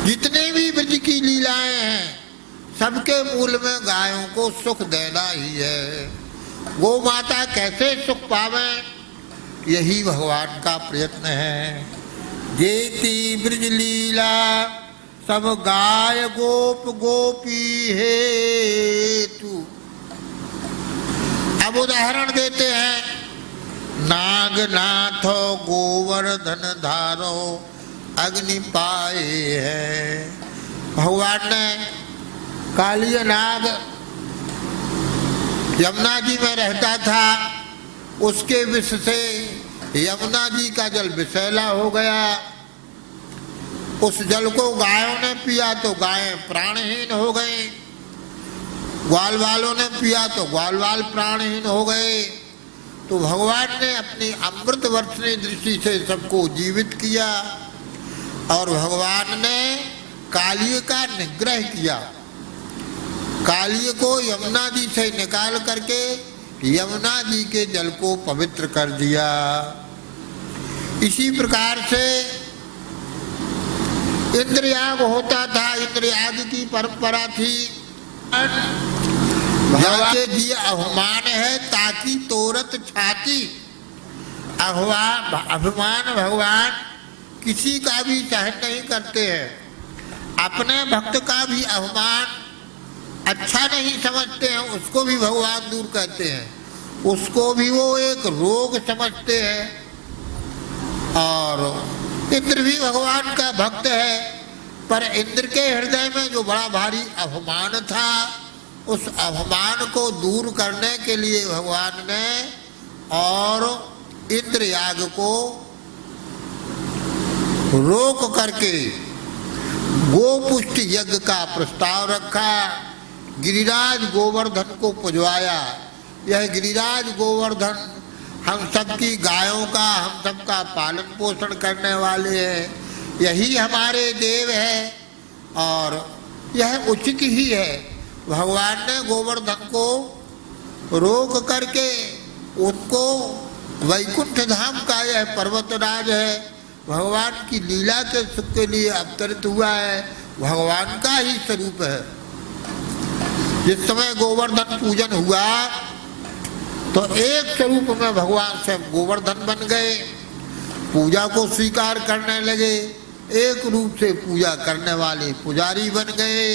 जितने भी ब्रज की लीलाएं हैं सबके मूल में गायों को सुख देना ही है। गो माता कैसे सुख पावे, यही भगवान का प्रयत्न है। जेती ब्रज लीला सब गाय गोप गोपी हेतु। अब उदाहरण देते हैं, नागनाथो गोवर्धन धारो अग्नि पाए है। भगवान ने कालिया नाग यमुना जी में रहता था, उसके विष से यमुना जी का जल विषैला हो गया। उस जल को गायों ने पिया तो गायें प्राणहीन हो गई, ग्वाल वालों ने पिया तो ग्वाल वाल प्राणहीन हो गए। तो भगवान ने अपनी अमृत वर्षणी दृष्टि से सबको जीवित किया और भगवान ने कालिय का निग्रह किया। कालिय को यमुना जी से निकाल करके यमुना जी के जल को पवित्र कर दिया। इसी प्रकार से इंद्रयाग होता था, इंद्रयाग की परंपरा थी। जाके दिया अभिमान है ताकि तोरत छाती। अभिमान भगवान किसी का भी सहन नहीं करते हैं। अपने भक्त का भी अभिमान अच्छा नहीं समझते हैं, उसको भी भगवान दूर करते हैं। उसको भी वो एक रोग समझते हैं। और इंद्र भी भगवान का भक्त है, पर इंद्र के हृदय में जो बड़ा भारी अभिमान था उस अभिमान को दूर करने के लिए भगवान ने और इंद्रयाग को रोक करके गोपुष्ट यज्ञ का प्रस्ताव रखा, गिरिराज गोवर्धन को पुजवाया। यह गिरिराज गोवर्धन हम सबकी गायों का, हम सबका पालन पोषण करने वाले हैं, यही हमारे देव है और यह उचित ही है। भगवान ने गोवर्धन को रोक करके उनको वैकुंठ धाम का यह पर्वतराज है, भगवान की लीला के सुख के लिए अवतरित हुआ है, भगवान का ही स्वरूप है। जिस समय गोवर्धन पूजन हुआ तो एक स्वरूप में भगवान स्वयं गोवर्धन बन गए, पूजा को स्वीकार करने लगे, एक रूप से पूजा करने वाले पुजारी बन गए।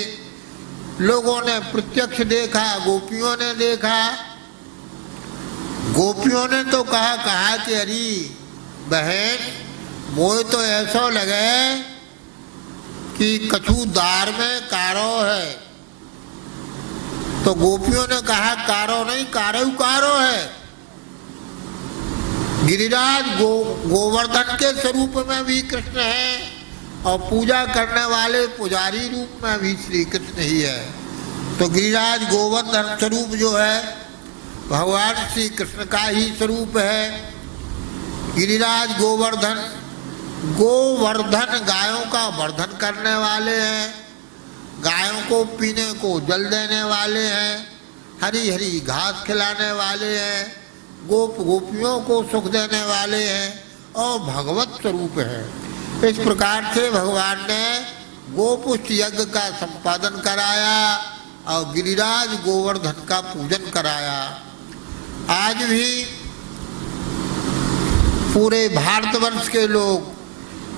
लोगों ने प्रत्यक्ष देखा, गोपियों ने देखा। गोपियों ने तो कहा कि अरे बहन मोए तो ऐसा लगे कि कछु दार में कारो है। तो गोपियों ने कहा कारो नहीं, कारो है। गिरिराज गोवर्धन के स्वरूप में भी कृष्ण है और पूजा करने वाले पुजारी रूप में भी श्री कृष्ण ही है। तो गिरिराज गोवर्धन स्वरूप जो है भगवान श्री कृष्ण का ही स्वरूप है। गिरिराज गोवर्धन गायों का वर्धन करने वाले हैं, गायों को पीने को जल देने वाले हैं, हरी हरी घास खिलाने वाले हैं, गोपियों को सुख देने वाले हैं और भगवत स्वरूप है। इस प्रकार से भगवान ने गोपुष्ट यज्ञ का संपादन कराया और गिरिराज गोवर्धन का पूजन कराया। आज भी पूरे भारतवर्ष के लोग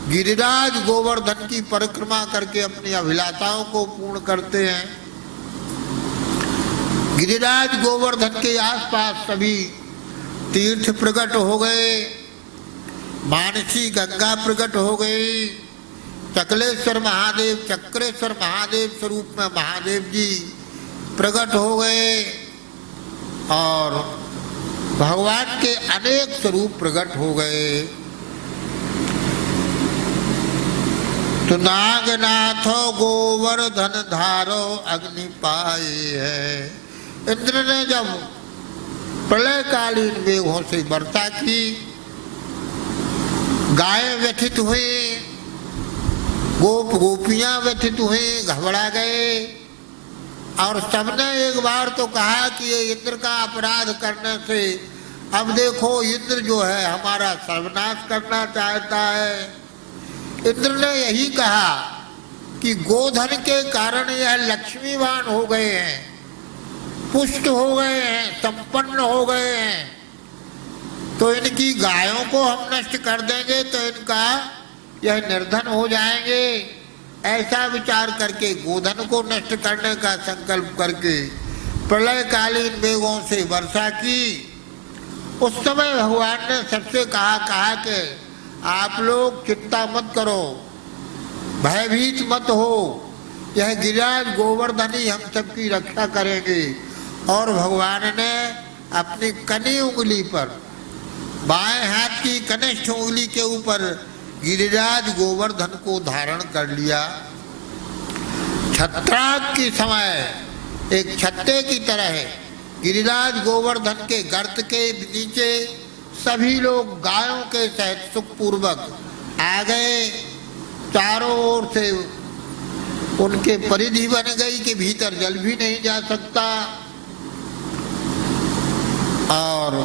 गिरिराज गोवर्धन की परिक्रमा करके अपनी अभिलाषाओं को पूर्ण करते हैं। गिरिराज गोवर्धन के आसपास सभी तीर्थ प्रकट हो गए, मानसी गंगा प्रकट हो गई, चकलेश्वर महादेव, चक्रेश्वर महादेव स्वरूप में महादेव जी प्रकट हो गए और भगवान के अनेक स्वरूप प्रकट हो गए। तो नागनाथो गोवर्धन धारो अग्नि पाए है। इंद्र ने जब प्रलयकालीन मेघों से वर्षा की, गायें व्यथित हुई, गोपियां व्यथित हुई, घबरा गए और सबने एक बार तो कहा कि ये इंद्र का अपराध करने से अब देखो इंद्र जो है हमारा सर्वनाश करना चाहता है। इंद्र ने यही कहा कि गोधन के कारण यह लक्ष्मीवान हो गए हैं, पुष्ट हो गए हैं, संपन्न हो गए हैं, तो इनकी गायों को हम नष्ट कर देंगे तो इनका यह निर्धन हो जाएंगे। ऐसा विचार करके गोधन को नष्ट करने का संकल्प करके प्रलयकालीन मेघों से वर्षा की। उस समय भगवान ने सबसे कहा कि आप लोग चिंता मत करो, भयभीत मत हो, यह गिरिराज गोवर्धन ही हम सबकी रक्षा करेंगे। और भगवान ने अपनी कनी उंगली पर, बाएं हाथ की कनिष्ठ उंगली के ऊपर गिरिराज गोवर्धन को धारण कर लिया। छत्राक के समय एक छत्ते की तरह गिरिराज गोवर्धन के गर्त के नीचे सभी लोग गायों के सहित सुखपूर्वक आ गए। चारों ओर से उनके परिधि बन गई कि भीतर जल भी नहीं जा सकता। और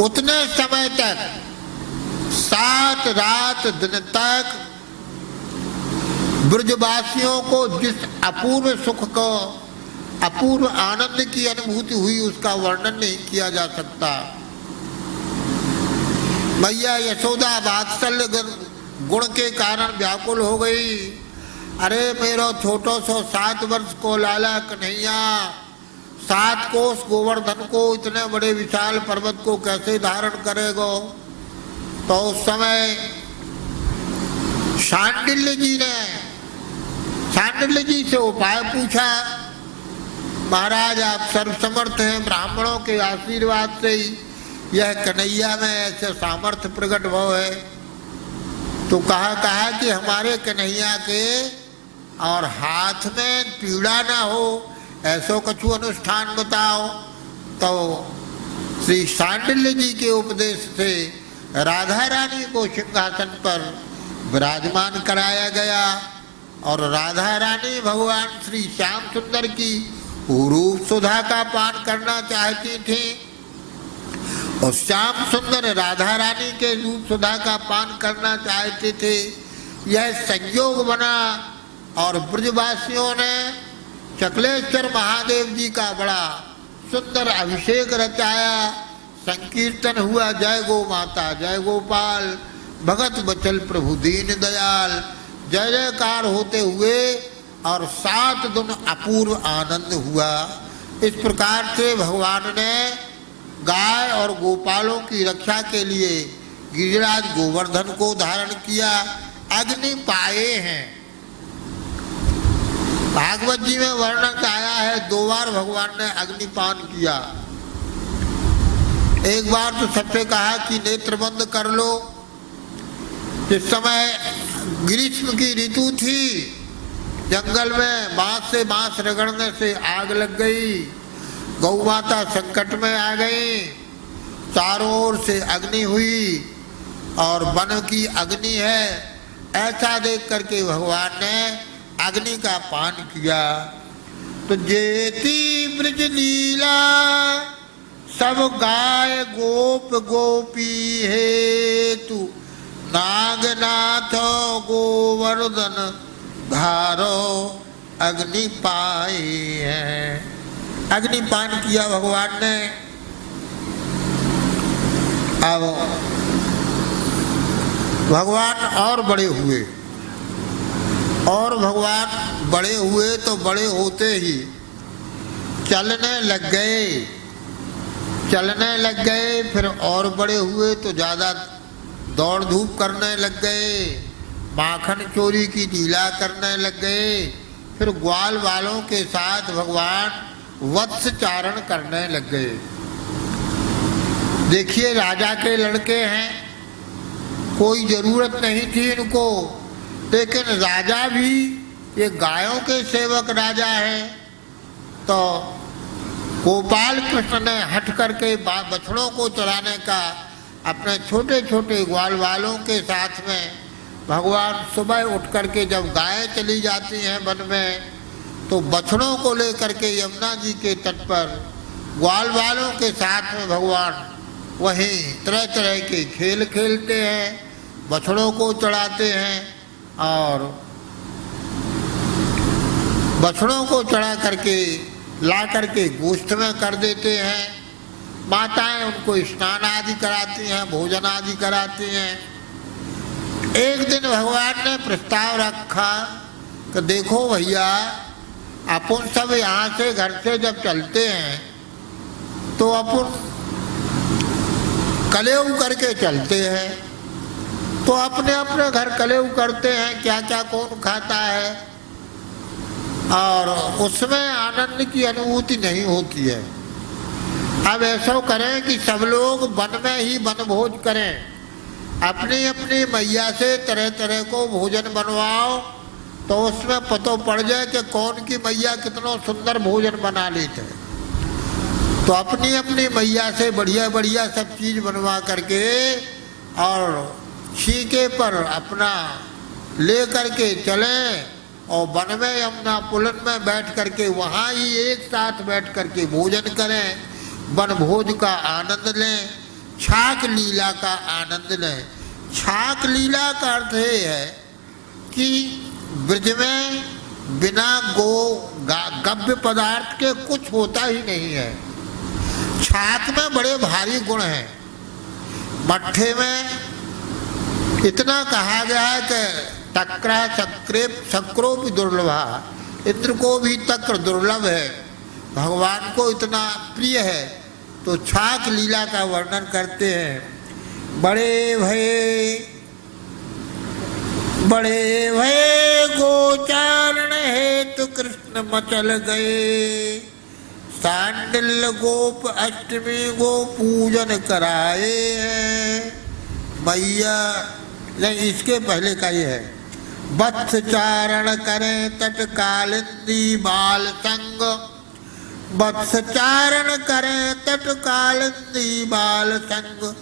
उतने समय तक 7 रात दिन तक ब्रजवासियों को जिस अपूर्व सुख को, अपूर्व आनंद की अनुभूति हुई उसका वर्णन नहीं किया जा सकता। मैया यशोदा वात्सल्य गुण के कारण व्याकुल हो गई। अरे मेरो छोटो सो 7 वर्ष को लाला कन्हैया 7 कोस गोवर्धन को, इतने बड़े विशाल पर्वत को कैसे धारण करेगो। तो उस समय शांडिल्य जी ने सांडिल्य जी से उपाय पूछा। महाराज आप सर्वसमर्थ हैं, ब्राह्मणों के आशीर्वाद से ही यह कन्हैया में ऐसे सामर्थ्य प्रकट भव है। तो कहा कि हमारे कन्हैया के और हाथ में पीड़ा ना हो ऐसो कछु अनुष्ठान बताओ। तो श्री सांडिल्य जी के उपदेश से राधा रानी को सिंहासन पर विराजमान कराया गया और राधा रानी भगवान श्री श्याम सुंदर की रूप सुधा का पान करना चाहती थी और श्याम सुंदर राधा रानी के रूप सुधा का पान करना चाहते थे। यह संयोग बना और ब्रजवासियों ने चकलेश्वर महादेव जी का बड़ा सुंदर अभिषेक रचाया। संकीर्तन हुआ जय गो माता जय गोपाल, भगत बचल प्रभु दीन दयाल, जय जयकार होते हुए और 7 दिन अपूर्व आनंद हुआ। इस प्रकार से भगवान ने गाय और गोपालों की रक्षा के लिए गिरिराज गोवर्धन को धारण किया, अग्नि पाए हैं। भागवत जी में वर्णन आया है 2 बार भगवान ने अग्निपान किया। एक बार तो सबसे कहा कि नेत्र बंद कर लो। इस समय ग्रीष्म की ऋतु थी, जंगल में बांस से बांस रगड़ने से आग लग गई, गौ माता संकट में आ गई, चारों ओर से अग्नि हुई और वन की अग्नि है। ऐसा देख करके भगवान ने अग्नि का पान किया। तो जेती ब्रज लीला सब गाय गोप गोपी हेतु, नागनाथ गोवर्धन धारो अग्नि पाए हैं। अग्निपान किया भगवान ने। अब भगवान और बड़े हुए और भगवान बड़े हुए तो बड़े होते ही चलने लग गए। फिर और बड़े हुए तो ज़्यादा दौड़ धूप करने लग गए, माखन चोरी की लीला करने लग गए। फिर ग्वाल वालों के साथ भगवान वत्स चारण करने लग गए। देखिए राजा के लड़के हैं, कोई जरूरत नहीं थी इनको, लेकिन राजा भी ये गायों के सेवक राजा हैं। तो गोपाल कृष्ण ने हट करके बछड़ों को चराने का अपने छोटे छोटे ग्वाल वालों के साथ में भगवान सुबह उठ करके जब गायें चली जाती हैं वन में तो बछड़ों को लेकर के यमुना जी के तट पर ग्वाल वालों के साथ में भगवान वहीं तरह तरह के खेल खेलते हैं, बछड़ों को चढ़ाते हैं और बछड़ों को चढ़ा करके ला करके गोष्ठ में कर देते हैं। माताएं उनको स्नान आदि कराती हैं, भोजन आदि कराती हैं। एक दिन भगवान ने प्रस्ताव रखा कि देखो भैया, अपन सब यहाँ से घर से जब चलते हैं तो अपन कलेऊ करके चलते हैं, तो अपने अपने घर कलेऊ करते हैं, क्या क्या कौन खाता है और उसमें आनंद की अनुभूति नहीं होती है। अब ऐसा करें कि सब लोग वन में ही वनभोज करें, अपनी अपनी मैया से तरह तरह को भोजन बनवाओ, तो उसमें पता पड़ जाए कि कौन की मैया कितना सुंदर भोजन बना लेते हैं। तो अपनी अपनी मैया से बढ़िया बढ़िया सब चीज़ बनवा करके और छीके पर अपना ले करके चलें और वन में यमुना पुलन में बैठ करके वहाँ ही एक साथ बैठ करके भोजन करें, वन भोज का आनंद लें, छाक लीला का आनंद लें। छाक लीला का अर्थ ये है कि ब्रज में बिना गव्य पदार्थ के कुछ होता ही नहीं है। छाक में बड़े भारी गुण हैं। मट्ठे में इतना कहा गया है कि तक्रा शक्रो भी दुर्लभा, इंद्र को भी तक्र दुर्लभ है, भगवान को इतना प्रिय है। तो छाक लीला का वर्णन करते हैं। बड़े भये गोचारण प्रश्न मचल गए। सांडिल्य गोप अष्टमी गो पूजन कराए हैं मैया। नहीं, इसके पहले का ये है, वत्स चारण करें तत्कालिंदी बाल संग। वत्स चारण करें तत्कालिंदी बाल संग।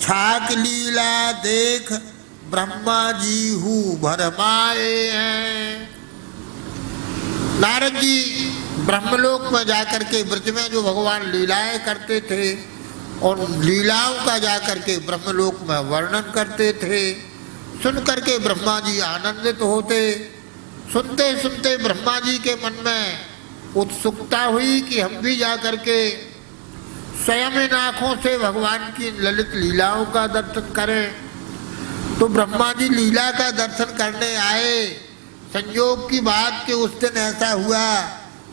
छाक लीला देख ब्रह्मा जी हूँ भरमाए हैं। नारद जी ब्रह्मलोक में जाकर के ब्रज में जो भगवान लीलाएं करते थे और लीलाओं का जाकर के ब्रह्मलोक में वर्णन करते थे, सुन करके ब्रह्मा जी आनंदित होते। सुनते सुनते ब्रह्मा जी के मन में उत्सुकता हुई कि हम भी जाकर के स्वयं इन आँखों से भगवान की ललित लीलाओं का दर्शन करें। तो ब्रह्मा जी लीला का दर्शन करने आए। संयोग की बात कि उस दिन ऐसा हुआ,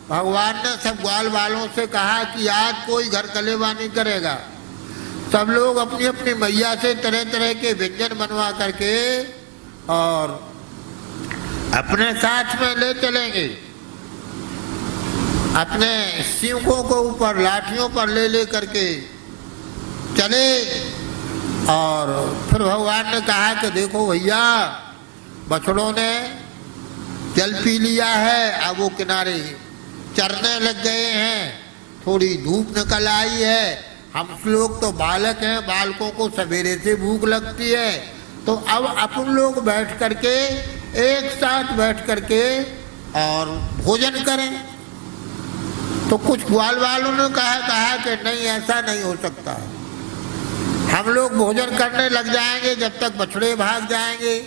भगवान ने सब ग्वाल वालों से कहा कि आज कोई घर कलेवा नहीं करेगा। सब लोग अपनी अपनी मैया से तरह तरह के व्यंजन बनवा करके और अपने साथ में ले चलेंगे। अपने सिंहों को ऊपर लाठियों पर ले ले करके चले। और फिर भगवान ने कहा कि देखो भैया, बछड़ों ने जल पी लिया है, अब वो किनारे चरने लग गए हैं। थोड़ी धूप निकल आई है। हम लोग तो बालक हैं, बालकों को सवेरे से भूख लगती है, तो अब अपन लोग बैठ करके एक साथ बैठ करके और भोजन करें। तो कुछ ग्वाल वालों ने कहा कि नहीं, ऐसा नहीं हो सकता। हम लोग भोजन करने लग जाएंगे जब तक बछड़े भाग जाएंगे,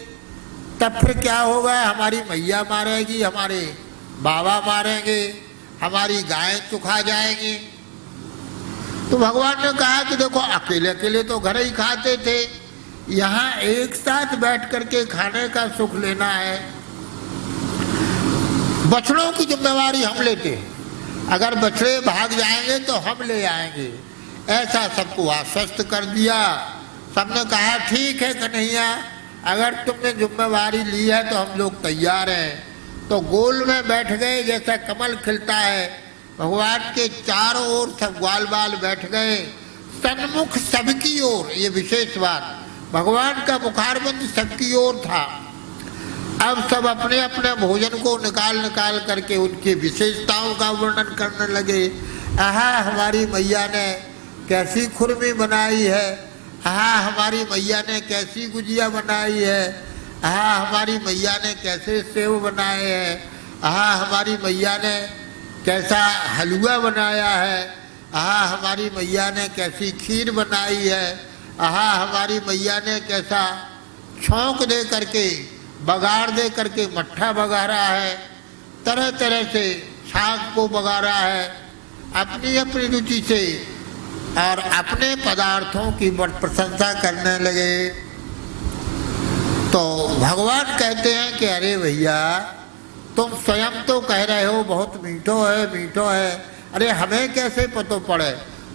तब फिर क्या होगा? हमारी मैया मारेगी, हमारे बाबा मारेंगे, हमारी गायें चुखा जाएंगी। तो भगवान ने कहा कि देखो, अकेले अकेले तो घर ही खाते थे, यहाँ एक साथ बैठ करके खाने का सुख लेना है। बछड़ों की जिम्मेवारी हम लेते हैं, अगर बछड़े भाग जाएंगे तो हम ले आएंगे। ऐसा सबको आश्वस्त कर दिया। सबने कहा ठीक है कन्हैया, अगर तुमने जिम्मेवारी ली है तो हम लोग तैयार हैं। तो गोल में बैठ गए, जैसा कमल खिलता है, भगवान के चारों ओर सब ग्वाल बाल बैठ गए, सन्मुख सबकी ओर। ये विशेष बात, भगवान का मुखारबंद सबकी ओर था। अब सब अपने अपने भोजन को निकाल निकाल करके उनकी विशेषताओं का वर्णन करने लगे। आहा, हमारी मैया ने कैसी खुरमी बनाई है, आहा हमारी मैया ने कैसी गुजिया बनाई है, आहा हमारी मैया ने कैसे सेव बनाए हैं, आहा हमारी मैया ने कैसा हलवा बनाया है, आहा हमारी मैया ने कैसी खीर बनाई है, आहा हमारी मैया ने कैसा छौंक दे करके, बघाड़ दे करके मट्ठा बघारा है, तरह तरह से शाक को बघारा है, अपनी अपनी रुचि से और अपने पदार्थों की बड़ प्रशंसा करने लगे। तो भगवान कहते हैं कि अरे भैया, तुम स्वयं तो कह रहे हो बहुत मीठो है मीठो है, अरे हमें कैसे पता पड़े?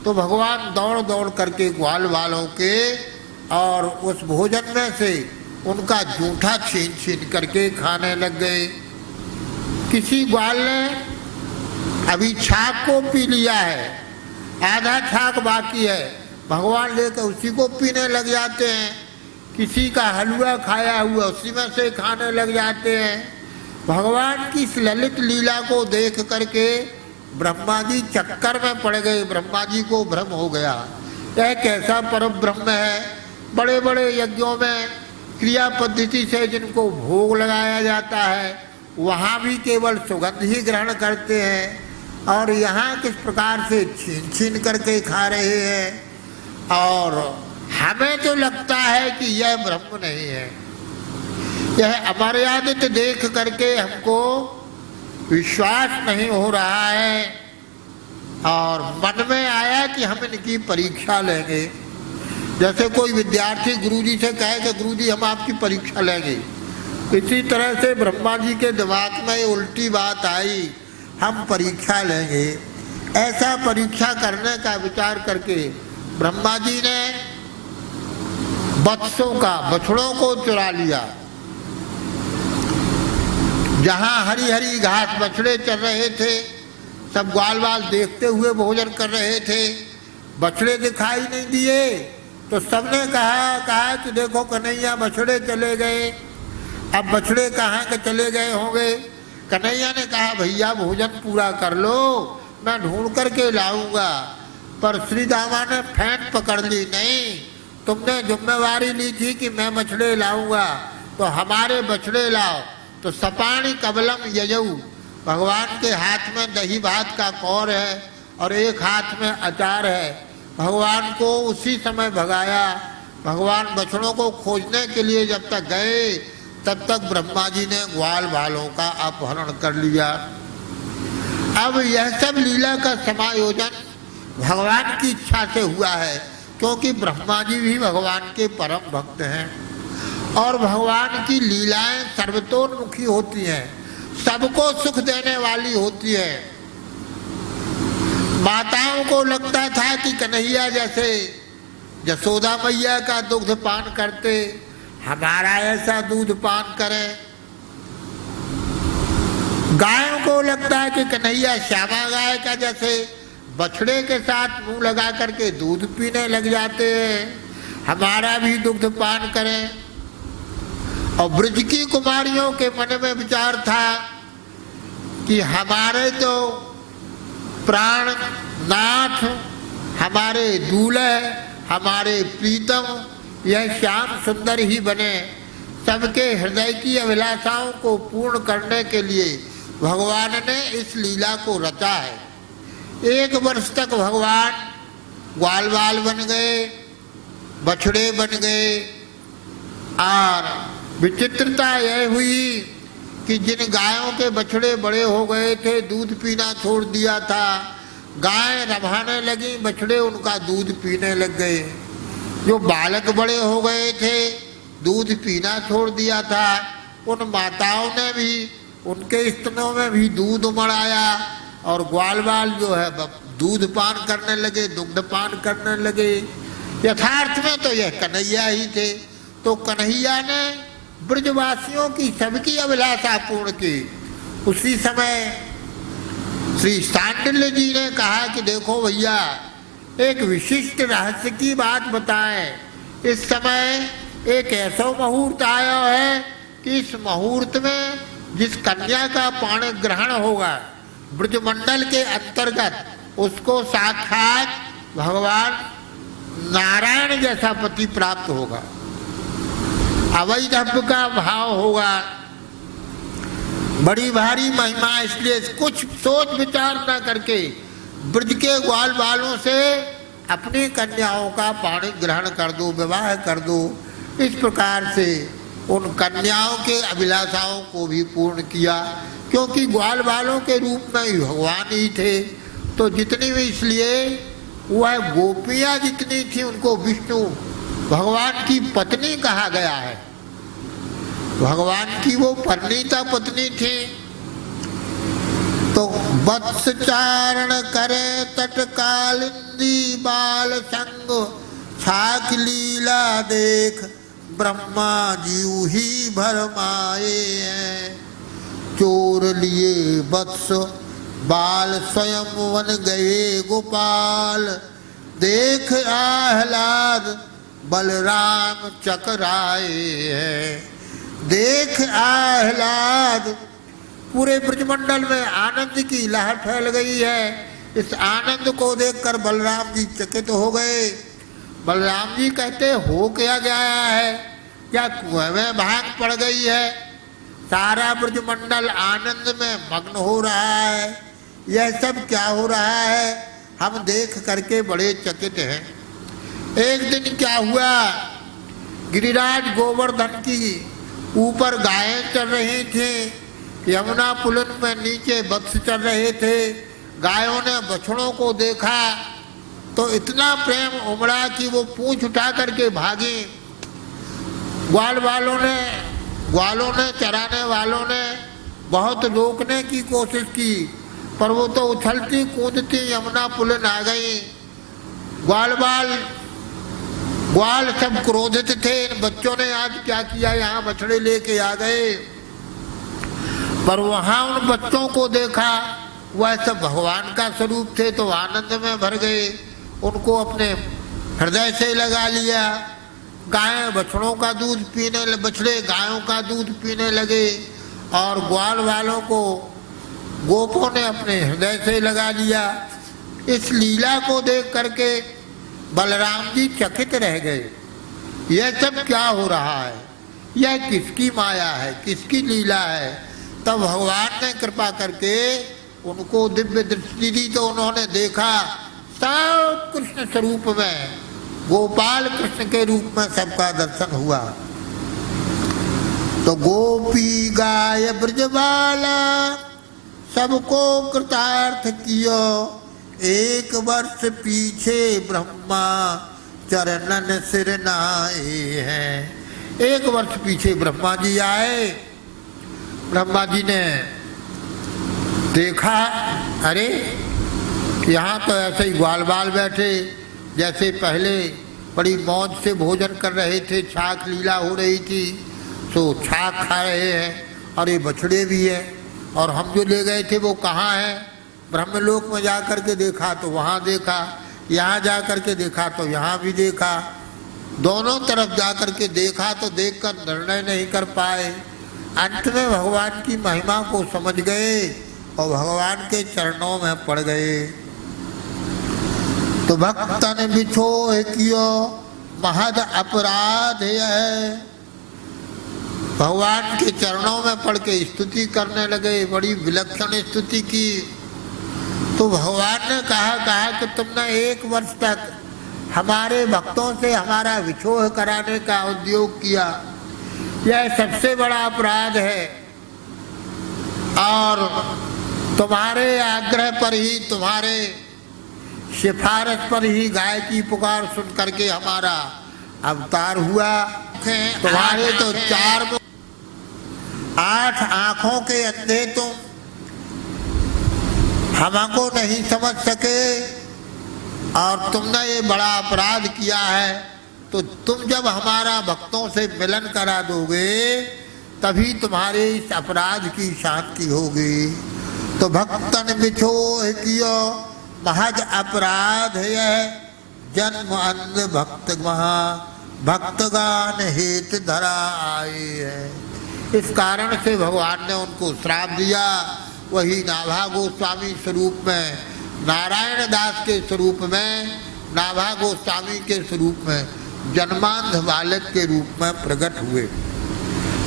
तो भगवान दौड़ दौड़ करके ग्वाल वालों के और उस भोजन में से उनका जूठा छीन छीन करके खाने लग गए। किसी ग्वाल ने अभी छाक को पी लिया है, आधा छाक बाकी है, भगवान लेकर उसी को पीने लग जाते हैं। किसी का हलवा खाया हुआ उसी में से खाने लग जाते हैं। भगवान की इस ललित लीला को देख करके ब्रह्मा जी चक्कर में पड़ गए। ब्रह्मा जी को भ्रम हो गया, यह कैसा परम ब्रह्म है। बड़े बड़े यज्ञों में क्रिया पद्धति से जिनको भोग लगाया जाता है, वहाँ भी केवल सुगंध ही ग्रहण करते हैं, और यहाँ किस प्रकार से छीन छीन करके खा रहे हैं। और हमें तो लगता है कि यह ब्रह्म नहीं है। यह अमर्यादित देख करके हमको विश्वास नहीं हो रहा है, और मन में आया कि हम इनकी परीक्षा लेंगे। जैसे कोई विद्यार्थी गुरुजी से कहे कि गुरुजी हम आपकी परीक्षा लेंगे, इसी तरह से ब्रह्मा जी के दिमाग में उल्टी बात आई, हम परीक्षा लेंगे। ऐसा परीक्षा करने का विचार करके ब्रह्मा जी ने बत्सों का, बछड़ों को चुरा लिया। जहाँ हरी हरी घास बछड़े चल रहे थे, सब ग्वाल बाल देखते हुए भोजन कर रहे थे, बछड़े दिखाई नहीं दिए तो सबने कहा कि देखो कन्हैया बछड़े चले गए, अब बछड़े कहाँ के चले गए होंगे। कन्हैया ने कहा भैया भोजन पूरा कर लो, मैं ढूंढ करके लाऊंगा। पर श्री दामा ने फेंट पकड़ ली, नहीं, तुमने जिम्मेवारी ली थी कि मैं बछड़े लाऊंगा तो हमारे बछड़े लाओ। तो सपाणी कबलम यजऊ, भगवान के हाथ में दही भात का कौर है और एक हाथ में अचार है। भगवान को उसी समय भगाया। भगवान बछड़ों को खोजने के लिए जब तक गए तब तक ब्रह्मा जी ने ग्वाल बालों का अपहरण कर लिया। अब यह सब लीला का समायोजन भगवान की इच्छा से हुआ है, क्योंकि ब्रह्मा जी भी भगवान के परम भक्त हैं और भगवान की लीलाएं सर्वतोन्मुखी होती हैं, सबको सुख देने वाली होती है। माताओं को लगता था कि कन्हैया जैसे यशोदा मैया का दुग्ध पान करते, हमारा ऐसा दूध पान करें। गायों को लगता है कि कन्हैया श्यामा गाय का जैसे बछड़े के साथ मुंह लगा करके दूध पीने लग जाते हैं, हमारा भी दुग्ध पान करें। और ब्रज की कुमारियों के मन में विचार था कि हमारे तो प्राणनाथ, हमारे दूल्हे, हमारे प्रीतम यह श्याम सुंदर ही बने। सबके हृदय की अभिलाषाओं को पूर्ण करने के लिए भगवान ने इस लीला को रचा है। 1 वर्ष तक भगवान ग्वाल बाल बन गए, बछड़े बन गए और विचित्रता यह हुई कि जिन गायों के बछड़े बड़े हो गए थे, दूध पीना छोड़ दिया था, गायें रभाने लगी, बछड़े उनका दूध पीने लग गए। जो बालक बड़े हो गए थे, दूध पीना छोड़ दिया था, उन माताओं ने भी उनके स्तनों में भी दूध उमड़ आया और ग्वाल बाल जो है दूध पान करने लगे, दुग्ध पान करने लगे। यथार्थ में तो यह कन्हैया ही थे। तो कन्हैया ने ब्रजवासियों की सबकी अभिलाषा पूर्ण की। उसी समय श्री सांडिल्य जी ने कहा कि देखो भैया, एक विशिष्ट रहस्य की बात बताएं। इस समय एक ऐसा मुहूर्त आया है कि इस मुहूर्त में जिस कन्या का पाणी ग्रहण होगा ब्रजमंडल के अंतर्गत, उसको साक्षात भगवान नारायण जैसा पति प्राप्त होगा, अवैधव्य का भाव होगा, बड़ी भारी महिमा। इसलिए कुछ सोच विचार न करके ब्रज के ग्वाल बालों से अपनी कन्याओं का पाणी ग्रहण कर दो, विवाह कर दो। इस प्रकार से उन कन्याओं के अभिलाषाओं को भी पूर्ण किया, क्योंकि ग्वाल बालों के रूप में ही भगवान ही थे। तो जितनी भी, इसलिए वह गोपियाँ जितनी थी उनको विष्णु भगवान की पत्नी कहा गया है। भगवान की वो परिणीता पत्नी थी। तो वत्स चारण करे तटकालिंदी बाल संग, छाक लीला देख ब्रह्मा जीव ही भरमाए हैं। चोर लिए वत्स बाल स्वयं वन गए गोपाल, देख आह्लाद बलराम चकराए हैं। देख आह्लाद, पूरे ब्रजमंडल में आनंद की लहर फैल गई है। इस आनंद को देखकर बलराम जी चकित हो गए। बलराम जी कहते, हो क्या गया है? क्या कुएं में भांग पड़ गई है? सारा ब्रजमंडल आनंद में मग्न हो रहा है, यह सब क्या हो रहा है? हम देख करके बड़े चकित हैं। एक दिन क्या हुआ, गिरिराज गोवर्धन की ऊपर गायें चल रही थी, यमुना पुलन में नीचे वत्स चल रहे थे। गायों ने बछड़ों को देखा तो इतना प्रेम उमड़ा कि वो पूंछ उठा करके भागी। ग्वालों ने चराने वालों ने बहुत रोकने की कोशिश की, पर वो तो उछलती कूदती यमुना पुलन आ गई। ग्वाल सब क्रोधित थे, इन बच्चों ने आज क्या किया, यहाँ बछड़े लेके आ गए। पर वहां उन बच्चों को देखा, वह सब भगवान का स्वरूप थे तो आनंद में भर गए, उनको अपने हृदय से लगा लिया। गाय बछड़ों का दूध पीने, बछड़े गायों का दूध पीने लगे और ग्वाल वालों को गोपों ने अपने हृदय से लगा लिया। इस लीला को देख करके बलराम जी चकित रह गए, यह सब क्या हो रहा है, यह किसकी माया है, किसकी लीला है। तब भगवान ने कृपा करके उनको दिव्य दृष्टि दी तो उन्होंने देखा सब कृष्ण स्वरूप में, गोपाल कृष्ण के रूप में सबका दर्शन हुआ। तो गोपी गाय ब्रजबाला सबको कृतार्थ कियो, 1 वर्ष पीछे ब्रह्मा चरणन सिर नाए हैं। 1 वर्ष पीछे ब्रह्मा जी आए। ब्रह्मा जी ने देखा, अरे यहाँ तो ऐसे ही ग्वाल बाल बैठे, जैसे पहले बड़ी मौज से भोजन कर रहे थे, छाक लीला हो रही थी तो छाक खा रहे हैं, और ये बछड़े भी हैं, और हम जो ले गए थे वो कहाँ हैं। ब्रह्मलोक में जा कर के देखा तो वहाँ देखा, यहाँ जा कर के देखा तो यहाँ भी देखा, दोनों तरफ जा कर के देखा तो देखकर निर्णय नहीं कर पाए। अंत में भगवान की महिमा को समझ गए और भगवान के चरणों में पड़ गए। तो भक्तन बिछोह कियो महद अपराध है, भगवान के चरणों में पड़ के स्तुति करने लगे, बड़ी विलक्षण स्तुति की। तो भगवान ने कहा कि तुमने 1 वर्ष तक हमारे भक्तों से हमारा विछोह कराने का उद्योग किया, यह सबसे बड़ा अपराध है, और तुम्हारे आग्रह पर ही, तुम्हारे सिफारिश पर ही गाय की पुकार सुन करके हमारा अवतार हुआ। तुम्हारे तो 8 आंखों के अंधे तुम हमको नहीं समझ सके, और तुमने ये बड़ा अपराध किया है। तो तुम जब हमारा भक्तों से मिलन करा दोगे तभी तुम्हारे इस अपराध की शांति होगी। तो भक्तन बिछोह कियो महज अपराध यह, जन्म अंध भक्त महा भक्तगान हेत धरा आए है। इस कारण से भगवान ने उनको श्राप दिया। वही नाभा गोस्वामी स्वरूप में, नारायण दास के स्वरूप में, नाभा गोस्वामी के स्वरूप में जन्मांध बालक के रूप में प्रकट हुए।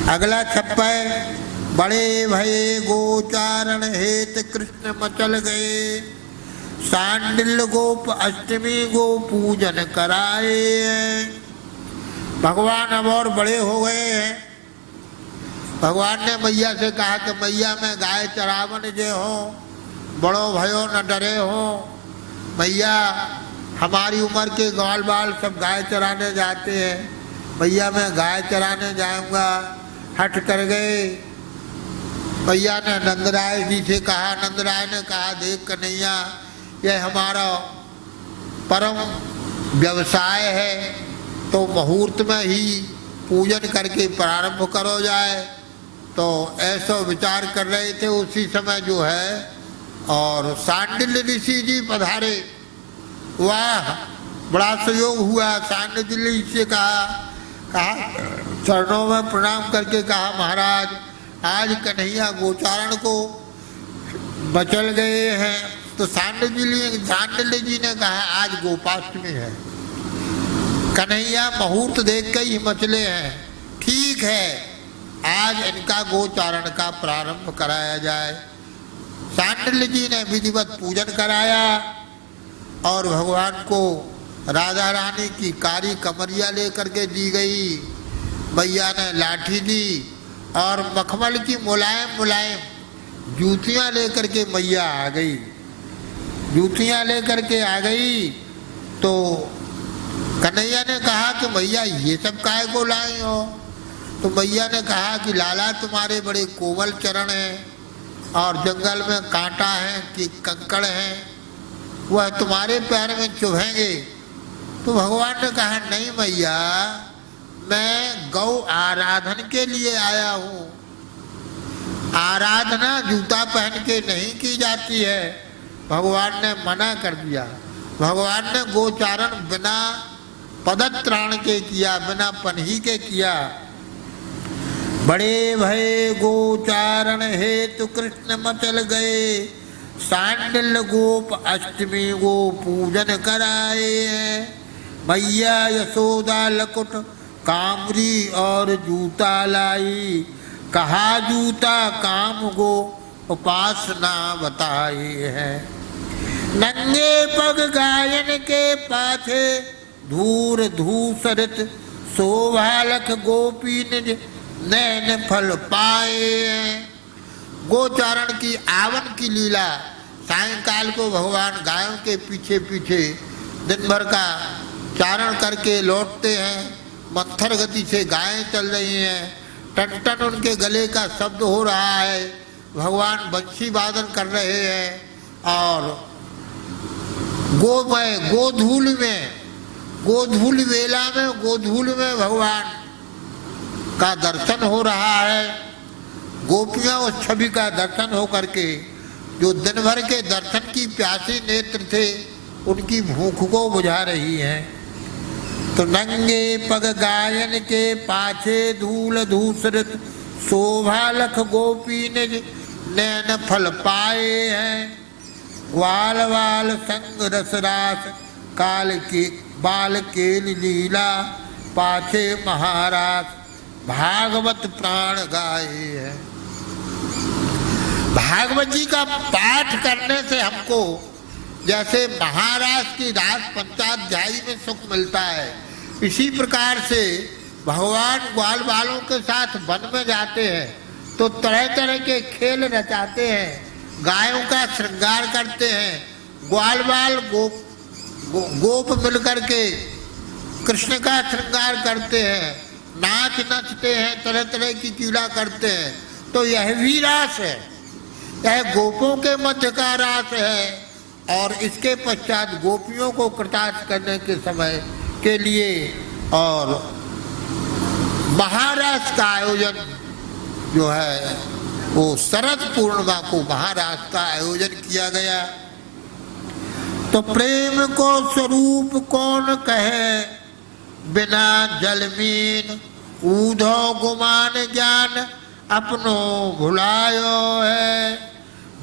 अगला छप्पा, बड़े भये गोचारण हेत कृष्ण मचल गए, सांडिल्य गोप अष्टमी गो पूजन कराए। भगवान अब और बड़े हो गए हैं। भगवान ने मैया से कहा कि मैया मैं गाय चरावन जे हो, बड़ो भयो न डरे हो। मैया हमारी उम्र के ग्वाल बाल सब गाय चराने जाते हैं, मैया मैं गाय चराने जाऊंगा। हट कर गए। मैया ने नंदराय जी से कहा, नंदराय ने कहा देख कन्हैया यह हमारा परम व्यवसाय है, तो मुहूर्त में ही पूजन करके प्रारंभ करो जाए। तो ऐसा विचार कर रहे थे उसी समय जो है, और सांडिल्य ऋषि जी पधारे। वाह बड़ा सहयोग हुआ। सांडिल्य ऋषि से कहा चरणों में प्रणाम करके कहा महाराज आज कन्हैया गोचारण को बचल गए हैं। तो सांडिल्य जी ने कहा आज गोपाष्टमी है, कन्हैया मुहूर्त देख के ही मचले हैं, ठीक है आज इनका गोचारण का प्रारंभ कराया जाए। सांडिल्य जी ने विधिवत पूजन कराया और भगवान को राधा रानी की कारी कमरिया लेकर के दी गई। मैया ने लाठी दी और मखमल की मुलायम मुलायम जूतियाँ लेकर के मैया आ गई। जूतियाँ लेकर के आ गई तो कन्हैया ने कहा कि मैया ये सब काहे को लाई हो। तो मैया ने कहा कि लाला तुम्हारे बड़े कोमल चरण हैं और जंगल में कांटा है कि कंकड़ है, वह तुम्हारे पैर में चुभेंगे। तो भगवान ने कहा नहीं मैया मैं गौ आराधन के लिए आया हूँ, आराधना जूता पहन के नहीं की जाती है, भगवान ने मना कर दिया। भगवान ने गोचारण बिना पदत्राण के किया, बिना पन्ही के किया। बड़े भय गोचारण हेतु कृष्ण मचल गए, सांडिल गोप अष्टमी गो पूजन कराए हैं। मैया यशोदा लकुट कामरी और जूता लाई, कहा जूता काम गो उपासना बताई है। नंगे पग गायन के पाछे धूर धूसरित, शोभालख गोपी निज नैन फल पाए। गोचारण की आवन की लीला, सायंकाल को भगवान गायों के पीछे पीछे दिन भर का चारण करके लौटते हैं। मंथर गति से गायें चल रही हैं, टन टन उनके गले का शब्द हो रहा है, भगवान बंशी वादन कर रहे हैं। और गोधूल वेला में गोधूल में भगवान का दर्शन हो रहा है। गोपियां उस छवि का दर्शन हो करके, जो दिन भर के दर्शन की प्यासी नेत्र थे, उनकी भूख को बुझा रही हैं। तो नंगे पग गायन के पाछे धूल धूसरित, शोभालख गोपी निज नैन फल पाए हैं। वाल वाल संग रसरास, काल की बाल केल लीला, पाछे महाराज भागवत प्राण गाए है। भागवत जी का पाठ करने से हमको जैसे महाराज की रास पंचाध्यायी में सुख मिलता है, इसी प्रकार से भगवान ग्वाल बालों के साथ वन में जाते हैं तो तरह तरह के खेल रचाते हैं, गायों का श्रृंगार करते हैं। ग्वाल बाल गोप मिलकर के कृष्ण का श्रृंगार करते हैं, नाच नचते हैं, तरह तरह की क्रीड़ा करते हैं। तो यह भी रास है, यह गोपों के मध्य का रास है। और इसके पश्चात गोपियों को कृतार्थ करने के समय के लिए और महारास का आयोजन जो है वो शरद पूर्णिमा को महारास का आयोजन किया गया। तो प्रेम को स्वरूप कौन कहे, बिना जलमीन ऊधो गुमान ज्ञान अपनो भुलायो है।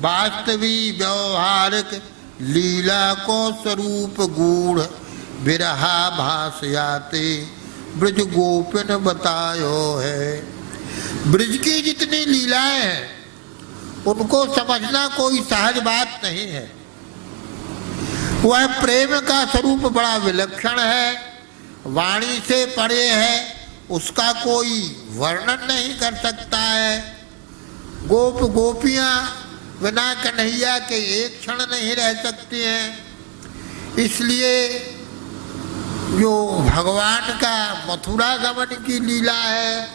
वास्तविक व्यवहारिक लीला को स्वरूप गूढ़, बिरहा भासयाते ब्रज गोपिन बतायो है। ब्रज की जितनी लीलाएं हैं उनको समझना कोई सहज बात नहीं है। वह प्रेम का स्वरूप बड़ा विलक्षण है, वाणी से परे है, उसका कोई वर्णन नहीं कर सकता है। गोप गोपियां बिना कन्हैया के एक क्षण नहीं रह सकती हैं। इसलिए जो भगवान का मथुरा गमन की लीला है,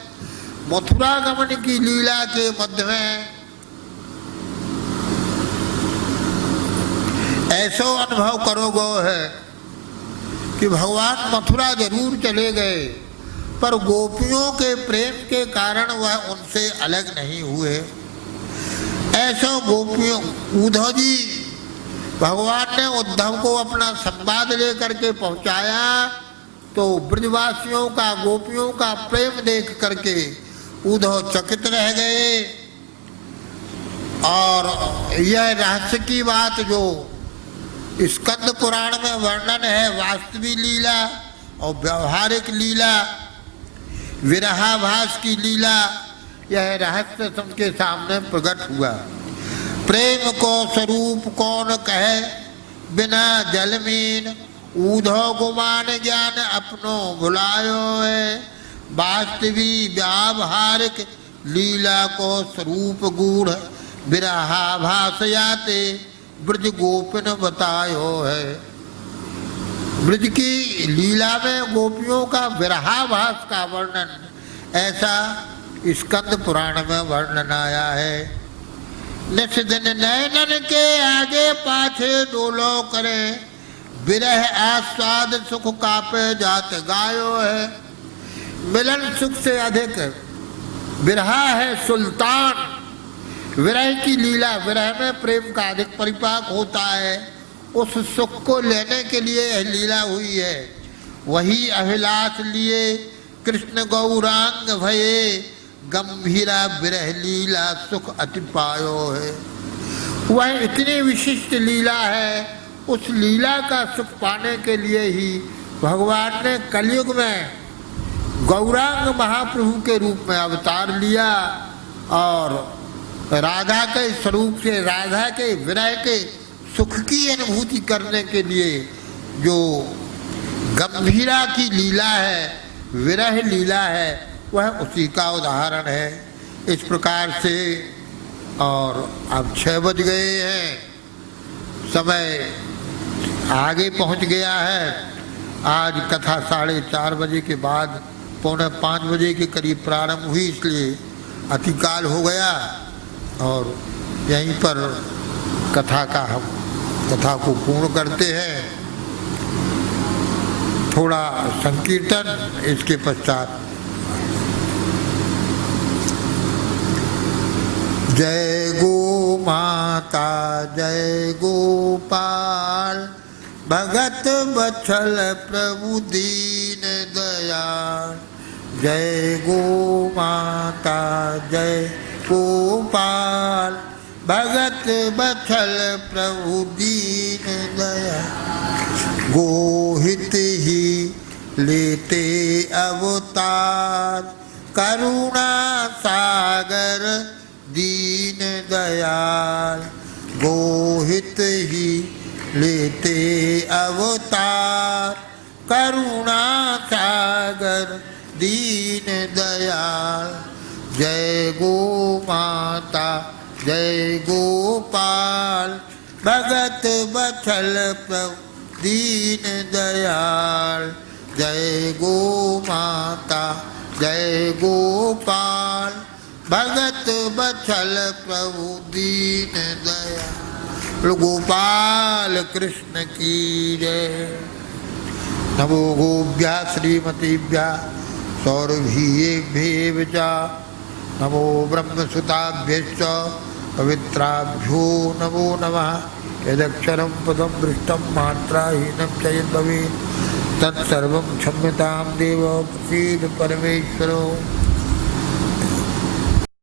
मथुरा गमन की लीला के मध्य में ऐसा अनुभव करोगे है कि भगवान मथुरा जरूर चले गए, पर गोपियों के प्रेम के कारण वह उनसे अलग नहीं हुए। ऐसा गोपियों उद्धव जी, भगवान ने उद्धव को अपना संवाद लेकर के पहुंचाया तो ब्रजवासियों का गोपियों का प्रेम देख करके उद्धव चकित रह गए। और यह रहस्य की बात जो स्कंद पुराण में वर्णन है, वास्तविक लीला और व्यवहारिक लीला, विरहाभास की लीला, यह रहस्य सबके सामने प्रकट हुआ। प्रेम को स्वरूप कौन कहे, बिना जलमीन ऊधो गुमान ज्ञान अपनो भुलायो है। वास्तविक व्यावहारिक लीला को स्वरूप गूढ़, बिरहा भासयाते ब्रज गोपिन बतायो है। ब्रज की लीला में गोपियों का विरहाभास का वर्णन ऐसा स्कंद पुराण में वर्णन आया है। निस दिन नैनन के आगे पाछे डोलो करे, विरह आस्वाद सुख कापे जात गायो है। मिलन सुख से अधिक विरहा है सुल्तान, विरह की लीला, विरह में प्रेम का अधिक परिपाक होता है, उस सुख को लेने के लिए यह लीला हुई है। वही अभिलाष लिए कृष्ण गौरांग भये, गंभीरा विरह लीला सुख अति पायो है। वह इतनी विशिष्ट लीला है, उस लीला का सुख पाने के लिए ही भगवान ने कलयुग में गौरांग महाप्रभु के रूप में अवतार लिया और राधा के स्वरूप से राधा के विरह के सुख की अनुभूति करने के लिए जो गंभीरा की लीला है, विरह लीला है, वह उसी का उदाहरण है। इस प्रकार से और अब 6 बज गए हैं, समय आगे पहुंच गया है। आज कथा 4:30 बजे के बाद 4:45 बजे के करीब प्रारंभ हुई, इसलिए अतिकाल हो गया और यहीं पर कथा को पूर्ण करते हैं। थोड़ा संकीर्तन, इसके पश्चात जय गो माता जय गोपाल, भगत बत्सल प्रभु दीन दयाल। जय गो माता जय गोपाल, भगत बत्सल प्रभु दीन दयाल। गोहित ही लेते अवतार, करुणा सागर दीन दयाल। गोहित ही लेते अवतार, करुणा सागर दीन दयाल। जय गो माता जय गोपाल, भगत बत्सल प्रभु दीन दयाल। जय गो माता जय गोपाल, भगत बत्सल प्रभु दीन दयाल। गोपाल कृष्ण की जय। नमो गोभ्या श्रीमतीभ्या सौरभीयेभ्येव च, नमो ब्रह्मसुताभ्यश्च पवित्राभ्यो नमो नमः। यदक्षरं पदं दृष्टं मात्राहीनं च यद्भवेत् तत्सर्वं क्षम्यतां देव प्रसीद परमेश्वरो।